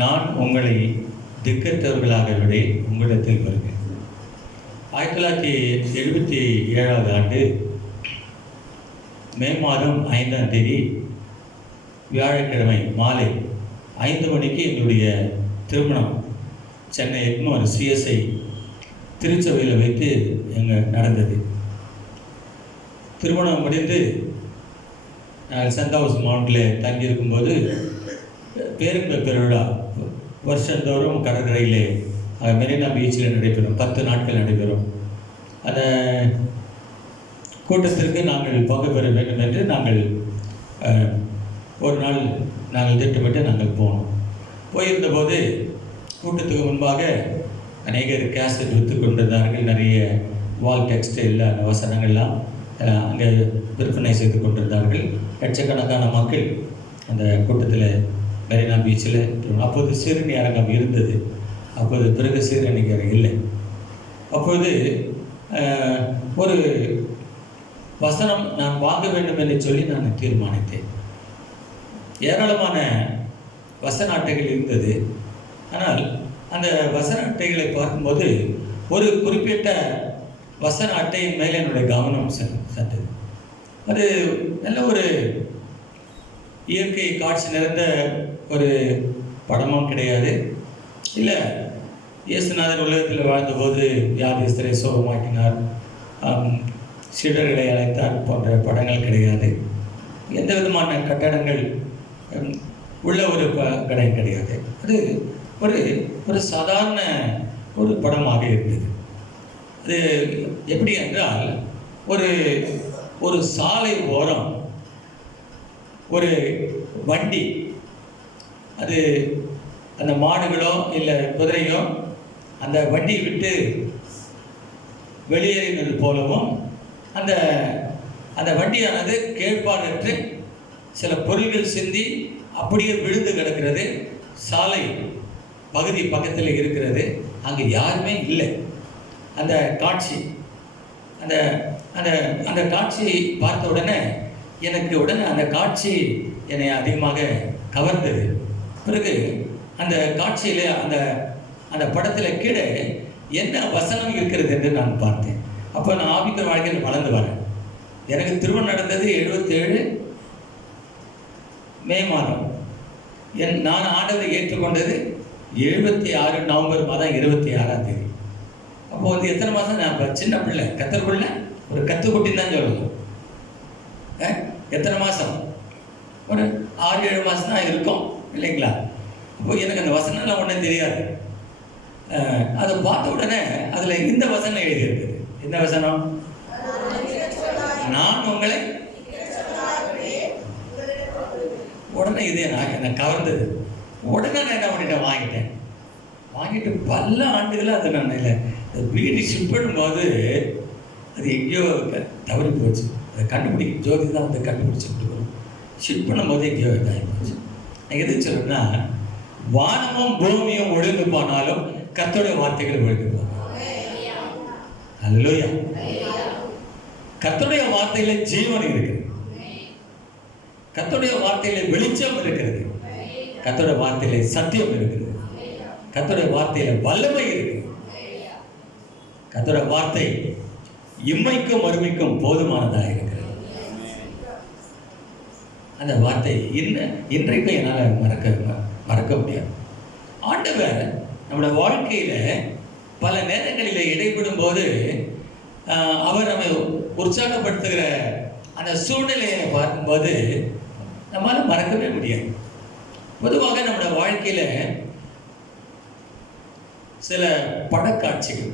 நான் உங்களை திக்கற்றவர்களாக விட உங்களிடத்தில் வருவேன். 1977 ஆண்டு மே மாதம் 5ஆம் தேதி வியாழக்கிழமை மாலை 5 மணிக்கு என்னுடைய திருமணம் சென்னை எக்மோர் CSI திருச்சபையில் வைத்து நடந்தது. திருமணம் முடிந்து சென்ட் ஹவுஸ் மவுண்டில் தங்கியிருக்கும்போது பேருந்து பெருவிழா வருஷந்தோறும் கடற்கரையிலே மெரினா பீச்சில் நடைபெறும். 10 நாட்கள் நடைபெறும். அந்த கூட்டத்திற்கு நாங்கள் பங்கு பெற வேண்டும் என்று நாங்கள் ஒரு நாள் நாங்கள் திட்டமிட்டு நாங்கள் போனோம். போயிருந்தபோது கூட்டத்துக்கு முன்பாக அநேகர் கேசட் விற்று கொண்டிருந்தார்கள். நிறைய வால் டெக்ஸ்டைல் அந்த வசனங்கள்லாம் அங்கே விற்பனை செய்து கொண்டிருந்தார்கள். லட்சக்கணக்கான மக்கள் அந்த கூட்டத்தில் மெரினா பீச்சில். அப்போது சீரணி அரங்கம் இருந்தது. அப்போது பிறகு சீரணி அரங்கம் இல்லை. அப்போது ஒரு வசனம் நான் வாங்க வேண்டும் என்று சொல்லி நான் தீர்மானித்தேன். ஏராளமான வசன அட்டைகள் இருந்தது. ஆனால் அந்த வசன அட்டைகளை பார்க்கும்போது ஒரு குறிப்பிட்ட வசன அட்டையின் மேலே என்னுடைய கவனம் சென்றது. அது நல்ல ஒரு இயற்கை காட்சி நிறைந்த ஒரு படமும் கிடையாது. இல்லை இயேசுநாதர் உலகத்தில் வாழ்ந்தபோது வியாதிஸ்தரை சுகமாக்கினார், சீடர்களை அழைத்தார் போன்ற படங்கள் கிடையாது. எந்த விதமான கட்டடங்கள் உள்ள ஒரு கடை கிடையாது. அது ஒரு சாதாரண ஒரு படமாக இருந்தது. அது எப்படி என்றால் ஒரு சாலை ஓரம் ஒரு வண்டி, அது அந்த மாடுகளோ இல்லை குதிரையோ அந்த வண்டியை விட்டு வெளியேறினது போலவும் அந்த வண்டியானது கேட்பாரற்று சில பொருள்கள் சிந்தி அப்படியே விழுந்து கிடக்கிறது. சாலை பகுதி பக்கத்தில் இருக்கிறது. அங்கே யாருமே இல்லை. அந்த காட்சி அந்த காட்சியை பார்த்த உடனே அந்த காட்சி என்னை அதிகமாக கவர்ந்தது. பிறகு அந்த காட்சியில் அந்த படத்தில் கீழே என்ன வசனம் இருக்கிறது என்று நான் பார்த்தேன். அப்போ நான் ஆவிக்குரிய வாழ்க்கையில் வளர்ந்து வரேன். எனக்கு திருமணம் நடந்தது 77 மே மாதம். நான் ஆண்டவரை ஏற்றுக்கொண்டது 76 நவம்பர் மாதம் 26ஆம் தேதி. அப்போ எத்தனை மாதம்? நான் சின்ன பிள்ளை, கத்தருக்குள்ள ஒரு கத்துக்குட்டின்னு தான் சொல்லணும். எத்தனை மாதம்? ஒரு 6-7 மாதம் தான் இருக்கும் இல்லைங்களா? அப்போ எனக்கு அந்த வசனம்லாம் ஒன்றும் தெரியாது. அதை பார்த்த உடனே அதில் இந்த வசனம் எழுதியிருக்குது. என்ன வசனம்? நான் உங்களை. உடனே இது என்னை கவர்ந்தது. உடனே நான் என்ன பண்ணிட்டேன், வாங்கிட்டு பல ஆண்டுகளாக அதை நான் வீடு ஷிஃப்ட் பண்ணும்போது அது எங்கேயோ தவறி போச்சு. அதை கண்டுபிடிக்க ஜோதி தான் வந்து கண்டுபிடிச்சிட்டு போகும். ஷிஃப்ட் பண்ணும்போது எங்கேயோ இதாகி போச்சு. நான் எது சொல்லுன்னா, வானமும் பூமியும் ஒழுங்கு போனாலும் கர்த்தருடைய வார்த்தைகள் ஒழுங்கு போகும். அல்லேலூயா. கர்த்தருடைய வார்த்தையில ஜீவன் இருக்குது. கர்த்தருடைய வார்த்தையில வெளிச்சம் இருக்கிறது. கர்த்தருடைய வார்த்தையில சத்தியம் இருக்கிறது. கர்த்தருடைய வார்த்தையில வல்லமை இருக்குது. கர்த்தருடைய வார்த்தை இம்மைக்கும் மறுமைக்கும் போதுமானதாக இருக்கிறது. அந்த வார்த்தை இன்றைக்கும் என்னால் மறக்க முடியாது. ஆண்டவர் நம்முடைய வாழ்க்கையில பல நேரங்களில் இடைப்படும் போது அவர் நம்மை உற்சாகப்படுத்துகிற அந்த சூழ்நிலையை பார்க்கும்போது நம்மளால் மறக்கவே முடியாது. பொதுவாக நம்முடைய வாழ்க்கையில சில படக்காட்சிகள்,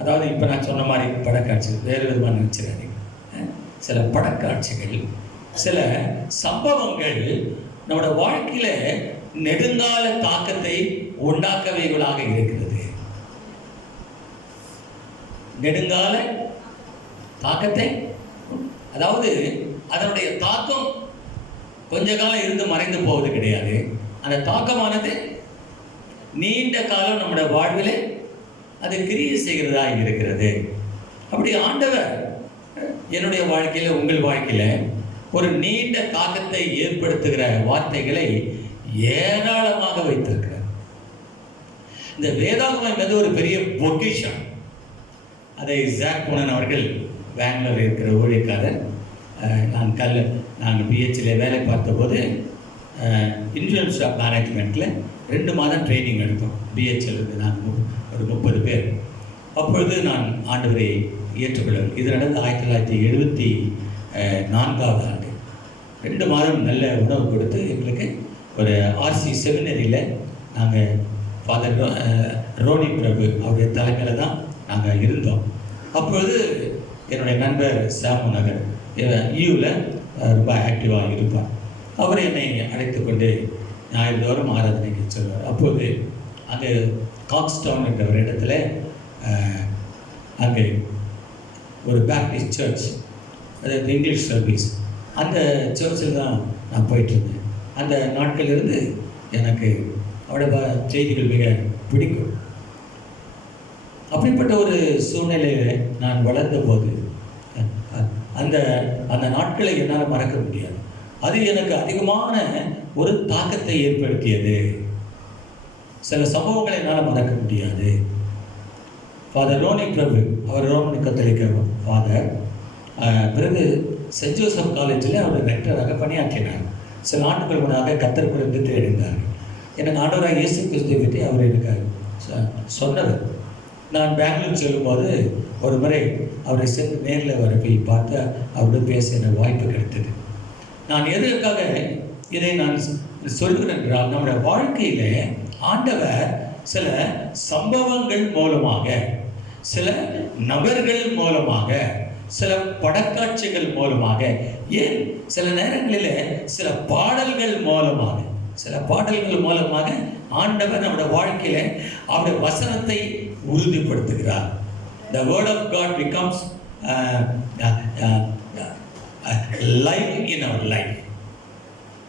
அதாவது இப்போ நான் சொன்ன மாதிரி படக்காட்சிகள் வேறு விதமாக நினைச்சிடாதீங்க. சில படக்காட்சிகள், சில சம்பவங்கள் நம்முடைய வாழ்க்கையில நெடுங்கால தாக்கத்தை உண்டாக்கவைகளாக இருக்கிறது. நெடுங்கால தாக்கத்தை, அதாவது அதனுடைய தாக்கம் கொஞ்ச காலம் இருந்து மறைந்து போவது கிடையாது. அந்த தாக்கமானது நீண்ட காலம் நம்முடைய வாழ்வில் அது கிரியை செய்கிறதா இருக்கிறது. அப்படி ஆண்டவர் என்னுடைய வாழ்க்கையில், உங்கள் வாழ்க்கையில் ஒரு நீண்ட தாக்கத்தை ஏற்படுத்துகிற வார்த்தைகளை ஏராளமாக வைத்திருக்கிறார். இந்த வேதாகமம் என்பது ஒரு பெரிய பொக்கிஷம். அதை ஜாக் போனன் அவர்கள் பெங்களூர் இருக்கிற ஊழியக்காரர், நாங்கள் பிஹெச்சில் வேலை பார்த்தபோது இன்சூரன்ஸ் ஆஃப் மேனேஜ்மெண்ட்டில் 2 மாதம் ட்ரைனிங் எடுத்தோம். பிஹெச்சில் இருந்து நாங்கள் ஒரு 30 பேர். அப்பொழுது நான் ஆண்டவரை ஏற்றுக்கொள்வேன். இது நடந்து 1974ஆம் ஆண்டு. 2 மாதம் நல்ல உணவு கொடுத்து எங்களுக்கு ஒரு ஆர்சி செமினரியில் நாங்கள் ஃபாதர் ரோனி பிரபு அவருடைய தலைமையில் தான் நாங்கள் இருந்தோம். அப்பொழுது என்னுடைய நண்பர் சாமு நகர் ஈவில் ரொம்ப ஆக்டிவாக இருப்பார். அவர் என்னை அழைத்து கொண்டு ஞாயிறுதோறும் ஆராதனைக்கு செல்வார். அப்போது அங்கே காக்ஸ்டவுன் என்ற ஒரு இடத்துல அங்கே ஒரு பேப்டிஸ்ட் சர்ச், அதாவது இங்கிலீஷ் சர்வீஸ், அந்த சர்ச்சில் தான் நான் போயிட்டுருந்தேன். அந்த நாட்களிலிருந்து எனக்கு அவரோட செய்திகள் மிக பிடிக்கும். அப்படிப்பட்ட ஒரு சூழ்நிலையில் நான் வளர்ந்த போது அந்த அந்த நாட்களை என்னால் மறக்க முடியாது. அது எனக்கு அதிகமான ஒரு தாக்கத்தை ஏற்படுத்தியது. சில சம்பவங்களை என்னால் மறக்க முடியாது. ஃபாதர் ரோனி பிரபு, அவர் ரோமன் கத்தோலிக்க ஃபாதர், பிறகு சென்ட் ஜோசப் காலேஜில் அவர் ரெக்டராக பணியாற்றினார். சில ஆண்டுகள் முன்னாக கத்தர் குறித்து தேடினார். எனக்கு ஆண்டவராக இயேசு கிறிஸ்துவை பற்றி அவர் எனக்கு சொன்னவர். நான் பெங்களூர் செல்லும்போது ஒரு முறை அவரை சென்று நேரில் வர போய் பார்த்து அவரோட பேச எனக்கு வாய்ப்பு கிடைத்தது. நான் எதற்காக இதை நான் சொல்கிறேன் என்றால், நம்முடைய வாழ்க்கையில் ஆண்டவர் சில சம்பவங்கள் மூலமாக, சில நபர்கள் மூலமாக, சில படக்காட்சிகள் மூலமாக, ஏன் சில நேரங்களில் சில பாடல்கள் மூலமாக ஆண்டவர் நம்முடைய வாழ்க்கையில அவருடைய வசனத்தை உறுதிப்படுத்துகிறார். The word of God becomes life in our life.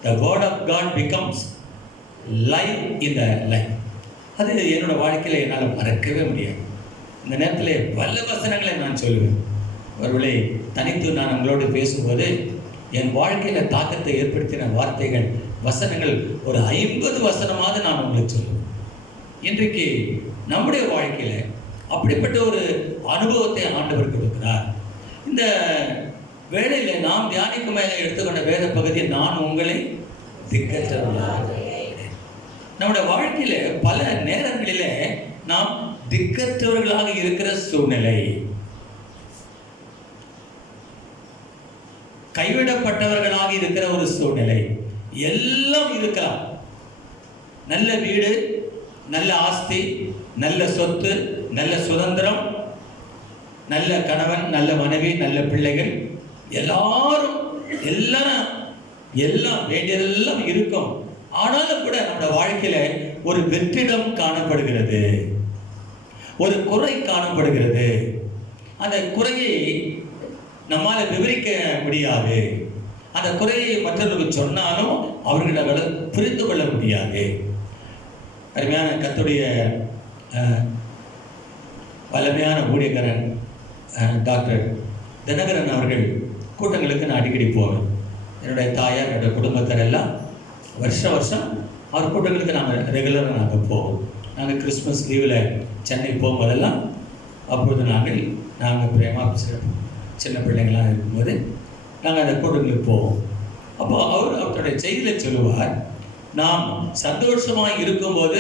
The word of God becomes life in the life. அது என்னோட வாழ்க்கையில என்னால் மறக்கவே முடியாது. இந்த நேரத்தில் பல வசனங்களை நான் சொல்லுவேன். ஒருவேளை தனித்து நான் உங்களோடு பேசும்போது என் வாழ்க்கையில் தாக்கத்தை ஏற்படுத்தின வார்த்தைகள், வசனங்கள் ஒரு 50 வசனமாவது நான் உங்களுக்கு சொல்லுவேன். இன்றைக்கு நம்முடைய வாழ்க்கையில் அப்படிப்பட்ட ஒரு அனுபவத்தை ஆண்டவர் கொடுக்கிறார். இந்த வேளையில் நாம் தியானிக்கு மேலே எடுத்துக்கொண்ட வேத பகுதியை, நான் உங்களை திக்கற்றவர்களாக. நம்முடைய வாழ்க்கையில பல நேரங்களிலே நாம் திக்கற்றவர்களாக இருக்கிற சூழ்நிலை, கைவிடப்பட்டவர்களாக இருக்கிற ஒரு சூழ்நிலை எல்லாம் இருக்கலாம். நல்ல வீடு, நல்ல ஆஸ்தி, நல்ல சொத்து, நல்ல சுதந்திரம், நல்ல கணவன், நல்ல மனைவி, நல்ல பிள்ளைகள், எல்லாம் வேண்டியதெல்லாம் இருக்கும். ஆனாலும் கூட நம்முடைய வாழ்க்கையில ஒரு வெற்றிடம் காணப்படுகிறது, ஒரு குறை காணப்படுகிறது. அந்த குறையை நம்மால் விவரிக்க முடியாது. அந்த குறையை மற்றவர்களுக்கு சொன்னாலும் அவர்களால் புரிந்து கொள்ள முடியாது. அருமையான கர்த்தருடைய வல்லமையான ஊழியக்காரன் டாக்டர் தினகரன் அவர்கள் கூட்டங்களுக்கு நான் அடிக்கடி போவேன். என்னுடைய தாயார், என்னுடைய குடும்பத்தார் எல்லாம் வருஷம் அவர் கூட்டங்களுக்கு நாங்கள் ரெகுலராக நாங்கள் போவோம். நாங்கள் கிறிஸ்மஸ் லீவில் சென்னை போகும்போதெல்லாம் அப்பொழுது நாங்கள் பிரேமா சின்ன பிள்ளைங்களாம் இருக்கும்போது நாங்கள் அந்த கூட்டங்களுக்கு போவோம். அப்போ அவருடைய செய்தியில் சொல்லுவார், நாம் சந்தோஷமாக இருக்கும்போது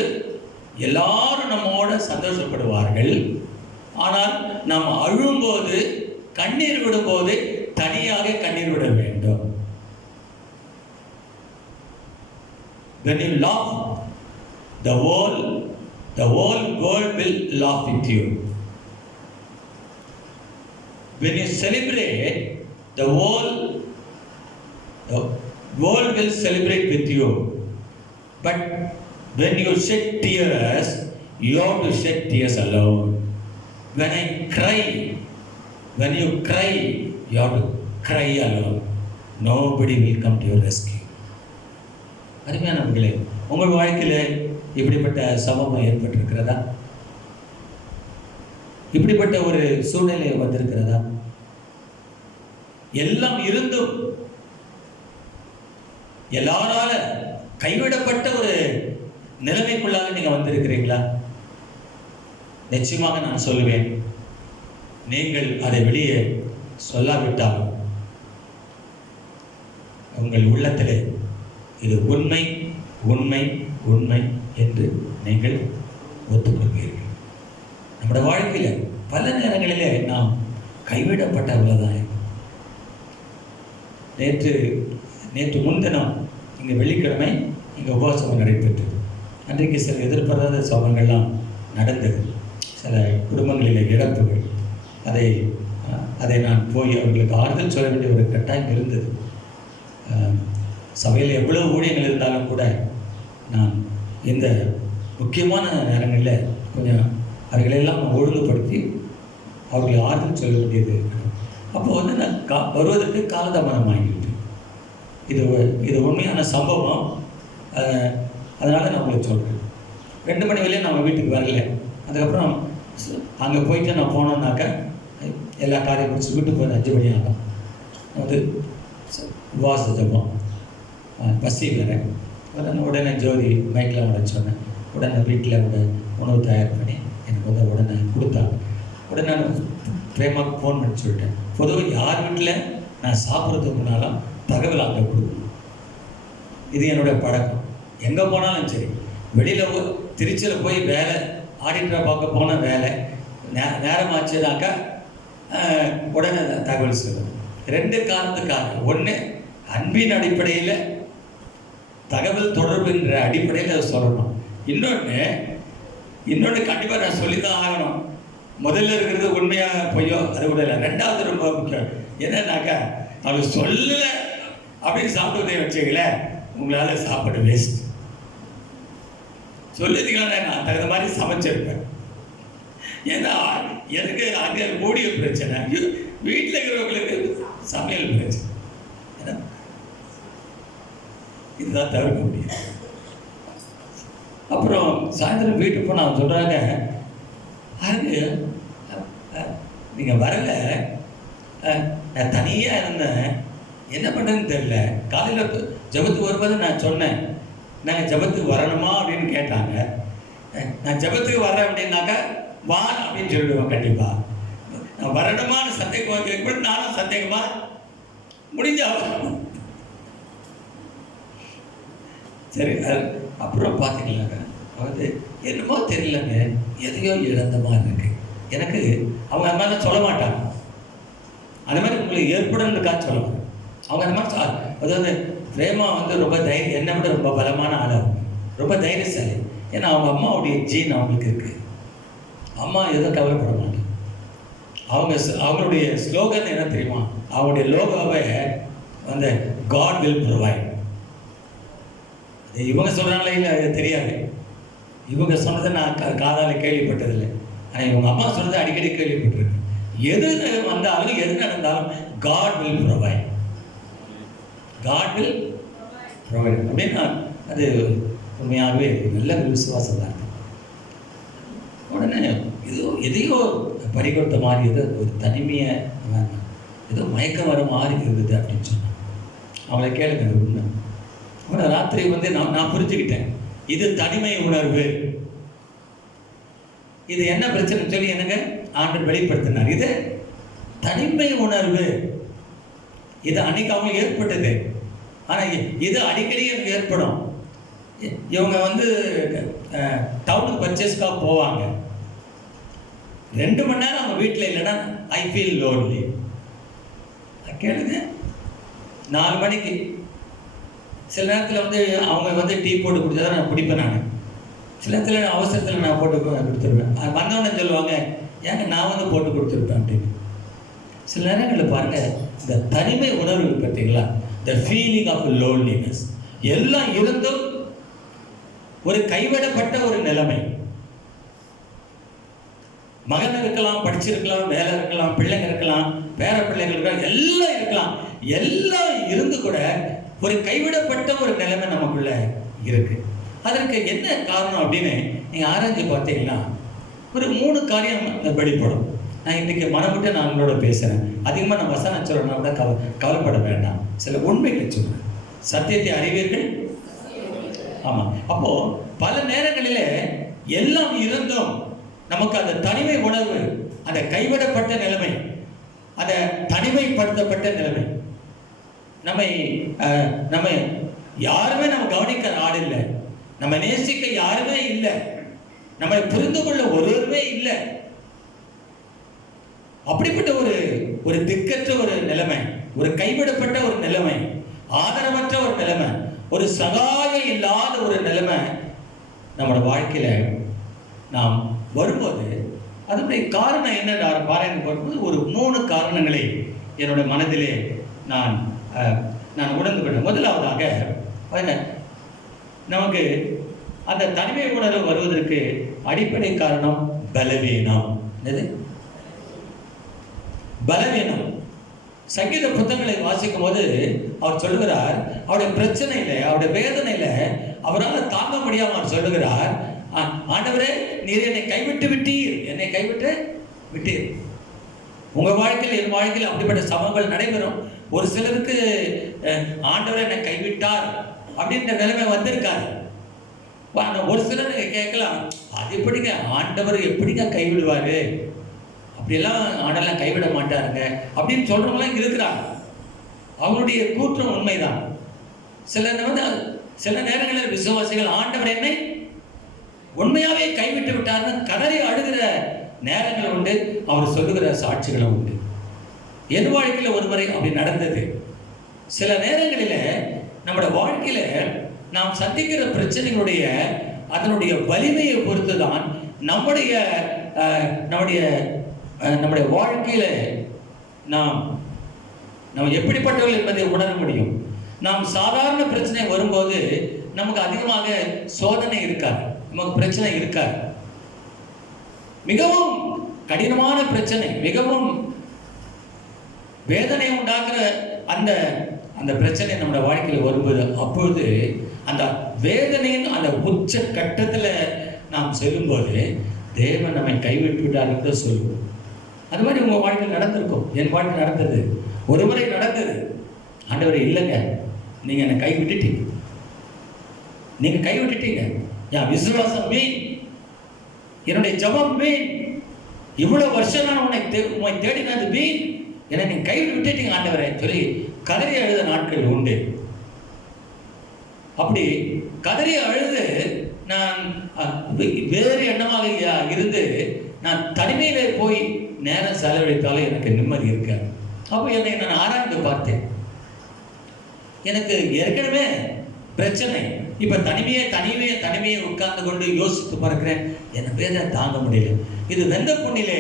எல்லாரும் நம்மோட சந்தோஷப்படுவார்கள். ஆனால் நாம் அழும்போது, கண்ணீர் விடும்போது தனியாக கண்ணீர் விட வேண்டும். When you laugh, the whole world will laugh with you. When you celebrate, the world will celebrate with you. But when you shed tears, you have to shed tears alone. When you cry, you have to cry alone. Nobody will come to your rescue. அருமையானவர்களே, உங்கள் வாழ்க்கையில் இப்படிப்பட்ட சம்பவம் ஏற்பட்டிருக்கிறதா? இப்படிப்பட்ட ஒரு சூழ்நிலை வந்திருக்கிறதா? எல்லாம் இருந்தும் எல்லாரால கைவிடப்பட்ட ஒரு நிலைமைக்குள்ளாக நீங்க வந்திருக்கிறீங்களா? நிச்சயமாக நான் சொல்லுவேன், நீங்கள் அதை வெளியே சொல்லாவிட்டால் உங்கள் உள்ளத்திலே இது உண்மை உண்மை உண்மை என்று நீங்கள் ஒத்துக்கொள்வீர்கள். நம்முடைய வாழ்க்கையில பல நேரங்களிலே நாம் கைவிடப்பட்டவர்கள் தான். நேற்று முன்தினம் இங்கே வெள்ளிக்கிழமை இங்கே உபவாசம் நடைபெற்றது. அன்றைக்கு சில எதிர்பாராத சம்பவங்கள்லாம் நடந்தது. சில குடும்பங்களிலே இழப்புகள். அதை நான் போய் அவர்களுக்கு ஆறுதல் சொல்ல வேண்டிய ஒரு கட்டாயம் இருந்தது. சபையில் எவ்வளவு ஊழியங்கள் இருந்தாலும் கூட நான் இந்த முக்கியமான நேரங்களில் கொஞ்சம் அவர்களெல்லாம் ஒழுங்குபடுத்தி அவர்களை ஆறுதல் சொல்ல வேண்டியது. அப்போ வந்து நான் வருவதற்கு காலதாமதம் ஆகிவிட்டு, இது உண்மையான சம்பவம். அதனால் நான் உங்களுக்கு சொல்கிறேன். 2 மணி வரையும் நம்ம வீட்டுக்கு வரல. அதுக்கப்புறம் அங்கே போயிட்டு நான் போனோம்னாக்கா எல்லா காரியம் முடிச்சு வீட்டுக்கு போய் 5 மணி ஆகும். வந்து உபவாச ஜபம், பசி வேறு. உடனே ஜோதி மைக்கில் அவனை சொன்னேன். உடனே வீட்டில் உணவு தயார் பண்ணி எனக்கு வந்து உடனே கொடுத்தாங்க. உடனே நான் பிரேமாவுக்கு ஃபோன் பண்ணி சொல்லிட்டேன், பொதுவாக யார் வீட்டில் நான் சாப்பிட்றதுக்கு முன்னாலும் தகவல் அங்கே கொடுக்கணும். இது என்னுடைய பழக்கம். எங்கே போனாலும் சரி, வெளியில் திருச்சியில் போய் வேலை ஆடிட்டரை பார்க்க போன வேலை நேரமாச்சுனாக்கா உடனே தகவல் சொல்லணும். 2 காரணத்துக்காக. ஒன்று, அன்பின் அடிப்படையில் தகவல் தொடர்புன்ற அடிப்படையில் அதை சொல்லணும். இன்னொன்று கண்டிப்பாக நான் சொல்லி தான் ஆகணும். முதல்ல இருக்கிறது உண்மையாக பொய்யோ அது கூட இல்லை. 2வது ரொம்ப முக்கியம் என்னன்னாக்கா, அவள் சொல்லலை அப்படின்னு சாப்பிடுவதை வச்சுக்கல, உங்களால் சாப்பாடு வேஸ்ட். சொல்லிட்டீங்களா நான் தகுந்த மாதிரி சமைச்சிருப்பேன். ஏன்னா எனக்கு அங்கே கூடிய பிரச்சனை, வீட்டில் இருக்கிறவங்களுக்கு சமையல் பிரச்சனை. இதுதான் தவிர்க்க முடியும். அப்புறம் சாயந்தரம் வீட்டுக்கு போனால் அவங்க சொல்கிறாங்க, அதுக்கு நீங்கள் வரல, நான் தனியாக இருந்தேன், என்ன பண்ணுறதுன்னு தெரியல. காலையில் ஜபத்துக்கு வரும்போது நான் சொன்னேன், நாங்கள் ஜபத்துக்கு வரணுமா அப்படின்னு கேட்டாங்க. நான் ஜபத்துக்கு வரேன் அப்படின்னாக்கா வா அப்படின்னு சொல்லிடுவேன். கண்டிப்பாக நான் வரணுமான்னு சந்தேகமாக கேட்க, நானும் சந்தேகமாக முடிஞ்சா சரி. அப்புறம் பார்த்தீங்கன்னாக்கா வந்து என்னமோ தெரியலங்க, எதையோ இழந்த மாதிரி இருக்கு எனக்கு. அவங்க அந்த மாதிரிலாம் சொல்ல மாட்டாங்க. அந்த மாதிரி உங்களுக்கு ஏற்படும்னுக்கா சொல்லுவாங்க. அவங்க அந்த மாதிரி அதாவது பிரேமா வந்து ரொம்ப என்னை விட ரொம்ப பலமான ஆளாகும், ரொம்ப தைரியசாலி. ஏன்னா அவங்க அம்மாவுடைய ஜீன் அவங்களுக்கு இருக்கு. அம்மா எதுவும் கவலைப்பட மாட்டாங்க. அவங்களுடைய ஸ்லோகன் என்ன தெரியுமா? அவங்களுடைய லோகோவை வந்து காட் வில் ப்ரொவைட். இவங்க சொல்கிறாங்களே இல்லை அது தெரியாது. இவங்க சொன்னதை நான் காதால் கேள்விப்பட்டதில்லை. ஆனால் இவங்க அம்மா சொன்னதை அடிக்கடி கேள்விப்பட்டிருக்கேன். எது வந்தாலும் எது நடந்தாலும் God will provide, God will provide அப்படின்னா அது உண்மையாகவே நல்ல விசுவாசம் தான். உடனே எதையோ பறிகொடுத்த மாதிரி ஒரு தனிமையை ஏதோ மயக்கம் வர மாதிரி இருந்தது அப்படின்னு சொன்னாங்க. அவங்கள கேளுங்க உண்மை. அப்புறம் ராத்திரி வந்து நான் புரிஞ்சுக்கிட்டேன், இது தனிமை உணர்வு. இது என்ன பிரச்சனை சொல்லி எனக்கு ஆண்டவர் வெளிப்படுத்தினார். இது தனிமை உணர்வு. இது அன்னைக்கு அவங்க ஏற்பட்டது. ஆனால் இது அடிக்கடி எனக்கு ஏற்படும். இவங்க வந்து டவுனுக்கு பர்ச்சேஸ்க்காக போவாங்க. 2 மணி நேரம் அவங்க வீட்டில் இல்லைன்னா ஐ ஃபீல் லோன்லி. கேளுங்க, 4 மணிக்கு சில நேரத்தில் வந்து அவங்க வந்து டீ போட்டு குடித்தா நான் குடிப்பேன். நான் சில நேரத்தில் அவசரத்தில் நான் போட்டு கொடுத்துருவேன். வந்தவொடனே சொல்லுவாங்க, ஏங்க நான் வந்து போட்டு கொடுத்துருப்பேன் அப்படின்னு. சில நேரங்களில் பாருங்கள், இந்த தனிமை உணர்வு பார்த்தீங்களா, த ஃபீலிங் ஆஃப் லோன்லினஸ். எல்லாம் இருந்தும் ஒரு கைவிடப்பட்ட ஒரு நிலைமை. மகன் இருக்கலாம், படிச்சிருக்கலாம், வேலை இருக்கலாம், பிள்ளைங்க இருக்கலாம், பேர பிள்ளைகள் இருக்கலாம், எல்லாம் இருக்கலாம். எல்லாம் இருந்து கூட ஒரு கைவிடப்பட்ட ஒரு நிலைமை நமக்குள்ள இருக்கு. அதற்கு என்ன காரணம் அப்படின்னு நீங்க ஆராய்ச்சி பார்த்தீங்கன்னா ஒரு 3 காரியம் வெளிப்படும். நான் இன்னைக்கு மனமுட்டு நான் உங்களோட பேசுறேன். அதிகமாக நான் வசனம் சொல்லணும்னா கூட கவலைப்பட வேண்டாம். சில உண்மைகளை சொல்றேன். சத்தியத்தை அறிவீர்கள், ஆமாம். அப்போ பல நேரங்களிலே எல்லாம் இருந்தும் நமக்கு அந்த தனிமை உணர்வு, அந்த கைவிடப்பட்ட நிலைமை, அந்த தனிமைப்படுத்தப்பட்ட நிலைமை, நம்ம யாருமே நம்ம கவனிக்க ஆள் இல்லை, நம்ம நேசிக்க யாருமே இல்லை, நம்மளை புரிந்து கொள்ள ஒருவருமே இல்லை. அப்படிப்பட்ட ஒரு திக்கற்ற ஒரு நிலைமை, ஒரு கைவிடப்பட்ட ஒரு நிலைமை, ஆதரவற்ற ஒரு நிலைமை, ஒரு சகாயம் இல்லாத ஒரு நிலைமை நம்மளோட வாழ்க்கையில நாம் வரும்போது அதனுடைய காரணம் என்ன பாராயணம் போகும்போது ஒரு 3 காரணங்களை என்னுடைய மனதிலே நான் உணர்ந்து கொண்டேன். முதலாவதாக நமக்கு அந்த தனிமை உணர்வு வருவதற்கு அடிப்படை காரணம் பலவீனம். என்னது? பலவீனம். சங்கீத புத்தகங்களை வாசிக்கும் போது அவர் சொல்லுகிறார், அவருடைய பிரச்சனையில, அவருடைய வேதனையில அவரால் தாங்க முடியாம அவர் சொல்லுகிறார், ஆண்டவரே நீர் என்னை கைவிட்டு விட்டீர், என்னை கைவிட்டு விட்டீர். உங்க வாழ்க்கையில் என் வாழ்க்கையில் அப்படிப்பட்ட சம்பவங்கள் நடைபெறும். ஒரு சிலருக்கு ஆண்டவரே என்னை கைவிட்டார் அப்படின்ற நிலைமை வந்திருக்காரு. ஒரு சிலர் கேட்கலாம், அது எப்படிங்க ஆண்டவர் எப்படிங்க கைவிடுவாரு, அப்படியெல்லாம் ஆண்டெல்லாம் கைவிட மாட்டாருங்க அப்படின்னு சொல்றவங்களாம் இருக்கிறாங்க. அவங்களுடைய கூற்றம் உண்மைதான். சில நேரங்களில் விசுவாசிகள் ஆண்டவர் என்னை உண்மையாவே கைவிட்டு விட்டார்னு கதறி அழுகிற நேரங்கள் உண்டு. அவர் சொல்லுகிற சாட்சிகளும் உண்டு. என் வாழ்க்கையில் ஒரு முறை அப்படி நடந்தது. சில நேரங்களில் நம்முடைய வாழ்க்கையில நாம் சந்திக்கிற பிரச்சனைகளுடைய அதனுடைய வலிமையை பொறுத்து தான் நம்முடைய வாழ்க்கையில நாம் எப்படிப்பட்டவர்கள் என்பதை உணர முடியும். நாம் சாதாரண பிரச்சனை வரும்போது நமக்கு அதிகமாக சோதனை இருக்காது, நமக்கு பிரச்சனை இருக்காது. மிகவும் கடினமான பிரச்சனை, மிகவும் வேதனை உண்டாக்குற அந்த பிரச்சனை நம்முடைய வாழ்க்கையில் வரும்போது, அப்பொழுது அந்த வேதனையின் அந்த உச்ச கட்டத்தில் நாம் செல்லும்போது தேவன் நம்மை கைவிட்டு விட்டார் என்று சொல்லுவோம். அது மாதிரி உங்கள் வாழ்க்கையில் நடந்திருக்கும். என் வாழ்க்கை நடந்தது, ஒரு முறை நடந்தது. ஆண்டவரே இல்லைங்க, நீங்கள் என்னை கைவிட்டுட்டீங்க, நீங்கள் கைவிட்டுட்டீங்க. என் விசுவாசம் மீன், என்னுடைய ஜபம் மீன், இவ்வளவு வருஷம் நான் உன்னை தேடினது மீன், என்னை நீங்கள் கைவிட்டு விட்டுட்டீங்க ஆண்டவரே சொல்லி கதறி அழுத நாட்கள் உண்டு. அப்படி கதறி அழுது நான் வேறு எண்ணமாக இருந்து நான் தனிமையிலே போய் நேரம் செலவழித்தாலும் எனக்கு நிம்மதி இருக்காது. அப்போ என்னை நான் ஆராய்ந்து பார்த்தேன். எனக்கு ஏற்கனவே பிரச்சனை, இப்போ தனிமையை உட்கார்ந்து கொண்டு யோசித்து பார்க்கிறேன், என்ன வேதனை தாங்க முடியல. இது வெந்த புண்ணிலே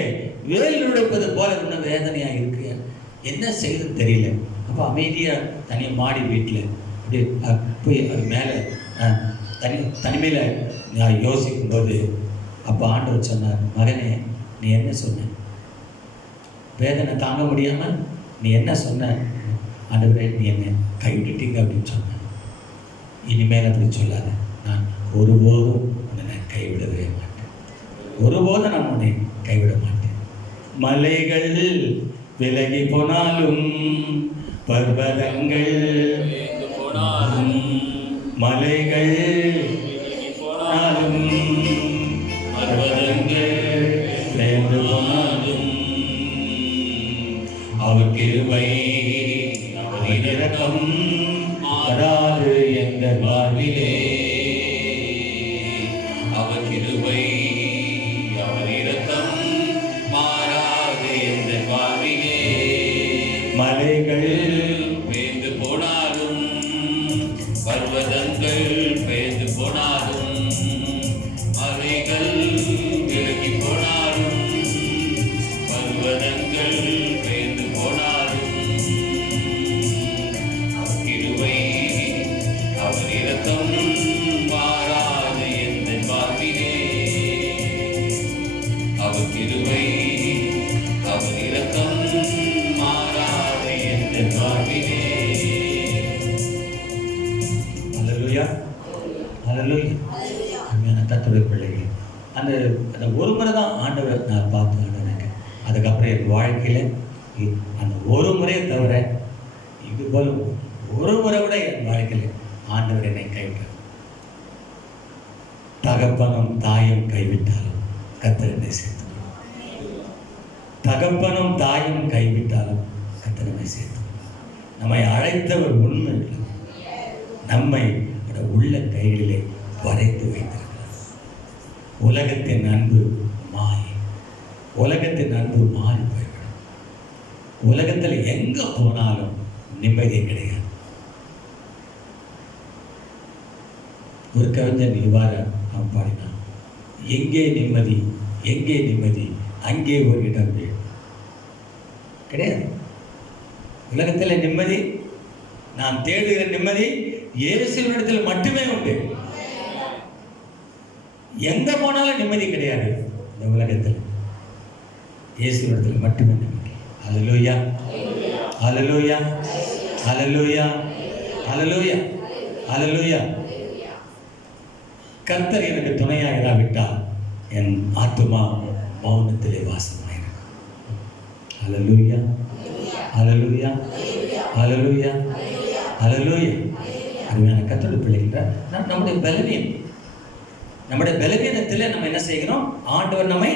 வேல் நுழைப்பது போல இன்னும் வேதனையா இருக்கு, என்ன செய்து தெரியல. அப்போ அமைதியாக தனியாக மாடி வீட்டில் அப்படி போய் அது மேலே தனிமையில் நான் யோசிக்கும் போது அப்போ ஆண்டவர் சொன்னார், மகனே நீ என்ன சொன்ன, வேதனை தாங்க முடியாமல் நீ என்ன சொன்ன, ஆண்டவரே நீ என்ன கைவிட்டுட்டீங்க அப்படின்னு சொன்ன. இனிமேல் அப்படி சொல்லாத, நான் ஒருபோதும் உன்னை கைவிடவே மாட்டேன், ஒருபோதும் நான் உன்னை கைவிட மாட்டேன். மலைகள் விலகி போனாலும் பர்வதங்கள் போனாலும், மலைகள் போனாலும் பர்வதங்கள் வேண்டு போனாலும், அவர் கிருபை அவர் இரக்கம் மாறாது என்ற வாழ்விலே, அவர் கிருபை அவர் இரக்கம் மாறாது என்ற வாழ்விலே. மலைகள் பேர்ந்து போனாலும் பர்வதங்கள் பேர்ந்து போனாலும், மலைகள் விலகி போனாலும் பர்வதங்கள் பேர்ந்து போனாலும், கிருபை அவர் இரக்கம் மாறாது என்ற வாழ்விலே, அவர் கிருபை அவர் இரக்கம் மாறாது என்ற வாழ்விலே. தத்துவ பிள்ளைகள் அந்த ஒரு முறை தான் ஆண்டவர் நான் பார்த்து ஆண்டவனுக்கு. அதுக்கப்புறம் என் வாழ்க்கையில் அந்த ஒரு முறையை தவிர இது போல ஒரு முறை கூட என் வாழ்க்கையில் ஆண்டவர் என்னை கைவிட்டார். தகப்பனும் தாயும் கைவிட்டாலும் கர்த்தர் என்னை சேர்த்து, தகப்பனும் தாயும் கைவிட்டாலும் கர்த்தர் என்னை சேர்த்து. நம்மை அழைத்தவர் உண்மை, நம்மை உள்ள கைகளிலே வரைத்து வைத்திருக்கிறார். உலகத்தின் அன்பு மாறி, உலகத்தின் அன்பு மாறி போய்விடும். உலகத்தில் எங்க போனாலும் நிம்மதியே கிடையாது. ஒரு கவிஞன் இவ்வாறு அவன் பாடினான், எங்கே நிம்மதி, எங்கே நிம்மதி, அங்கே ஒரு இடம் கிடையாது. உலகத்தில் நிம்மதி, நாம் தேடுகிற நிம்மதி இயேசுவினிடத்தில் மட்டுமே உண்டு. எங்க போனாலும் நிம்மதி கிடையாது இந்த உலகத்தில், இயேசுவினிடத்தில் மட்டுமே நிம்மதி. ஹல்லேலூயா, ஹல்லேலூயா, ஹல்லேலூயா, ஹல்லேலூயா, ஹல்லேலூயா. கர்த்தர் எனக்கு துணையாக இராவிட்டால் என் ஆத்துமா மௌனத்திலே வாசமாயிருக்கும். ஹல்லேலூயா, ஹல்லேலூயா, ஹல்லேலூயா, ஹல்லேலூயா. அருமையான கர்த்தருடைய பிள்ளைகள், நம்முடைய பலவீனம், நம்முடைய பலவீனத்தில் நம்ம என்ன செய்கிறோம்? ஆண்டவர் நம்மை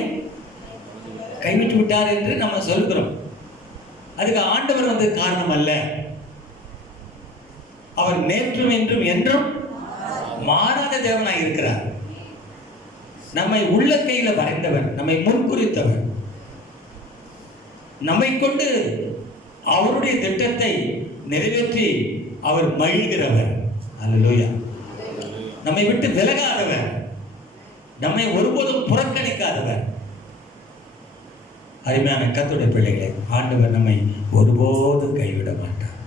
கைவிட்டு விட்டார் என்று நம்ம சொல்கிறோம். அதுக்கு ஆண்டவர் வந்து காரணம் அல்ல. அவர் நேற்றும் என்றும் என்றும் மாறாத தேவனாய் இருக்கிறார். நம்மை உள்ள கையில வரைந்தவர், நம்மை முன்குறித்தவர், நம்மை கொண்டு அவருடைய திட்டத்தை நிறைவேற்றி அவர் மகிழ்கிறவர். அல்லேலூயா. நம்மை விட்டு விலகாதவர், நம்மை ஒருபோதும் புறக்கணிக்காதவர். அருமையான கர்த்தருடைய பிள்ளைகளை, ஆண்டவர் நம்மை ஒருபோதும் கைவிட மாட்டார்.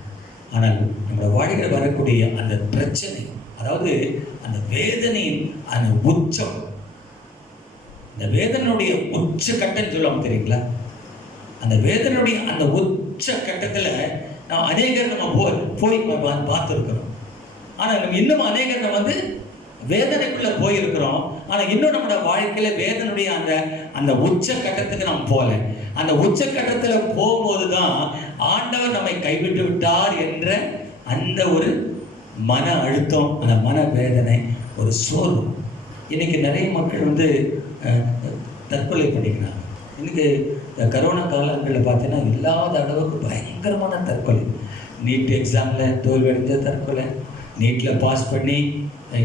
ஆனால் நம்முடைய வாழ்க்கையில் வரக்கூடிய அந்த பிரச்சனை, அதாவது அந்த வேதனையின் அந்த உச்சம், இந்த வேதனையுடைய உச்ச கட்டம் சொல்லுவாங்க தெரியுங்களா? அந்த வேதனையுடைய அந்த உச்ச கட்டத்தில் நாம் அநேகர் நம்ம போய் பார்த்துருக்கிறோம். ஆனால் நம்ம இன்னும் அநேகர் நம்ம வந்து வேதனைக்குள்ளே போயிருக்கிறோம். ஆனால் இன்னும் நம்மளோட வாழ்க்கையில் வேதனுடைய அந்த அந்த உச்ச கட்டத்துக்கு நாம் போகல. அந்த உச்ச கட்டத்தில் போகும்போது தான் ஆண்டவர் நம்மை கைவிட்டு விட்டார் என்ற அந்த ஒரு மன அழுத்தம், அந்த மன வேதனை, ஒரு சோர்வு. இன்னைக்கு நிறைய மக்கள் வந்து தற்கொலை பண்ணிக்கிறாங்க. இன்னைக்கு இந்த கரோனா காலங்களில் பார்த்தீங்கன்னா இல்லாத அளவுக்கு பயங்கரமான தற்கொலை. நீட் எக்ஸாமில் தோல்வி அடைஞ்ச தற்கொலை, நீட்டில் பாஸ் பண்ணி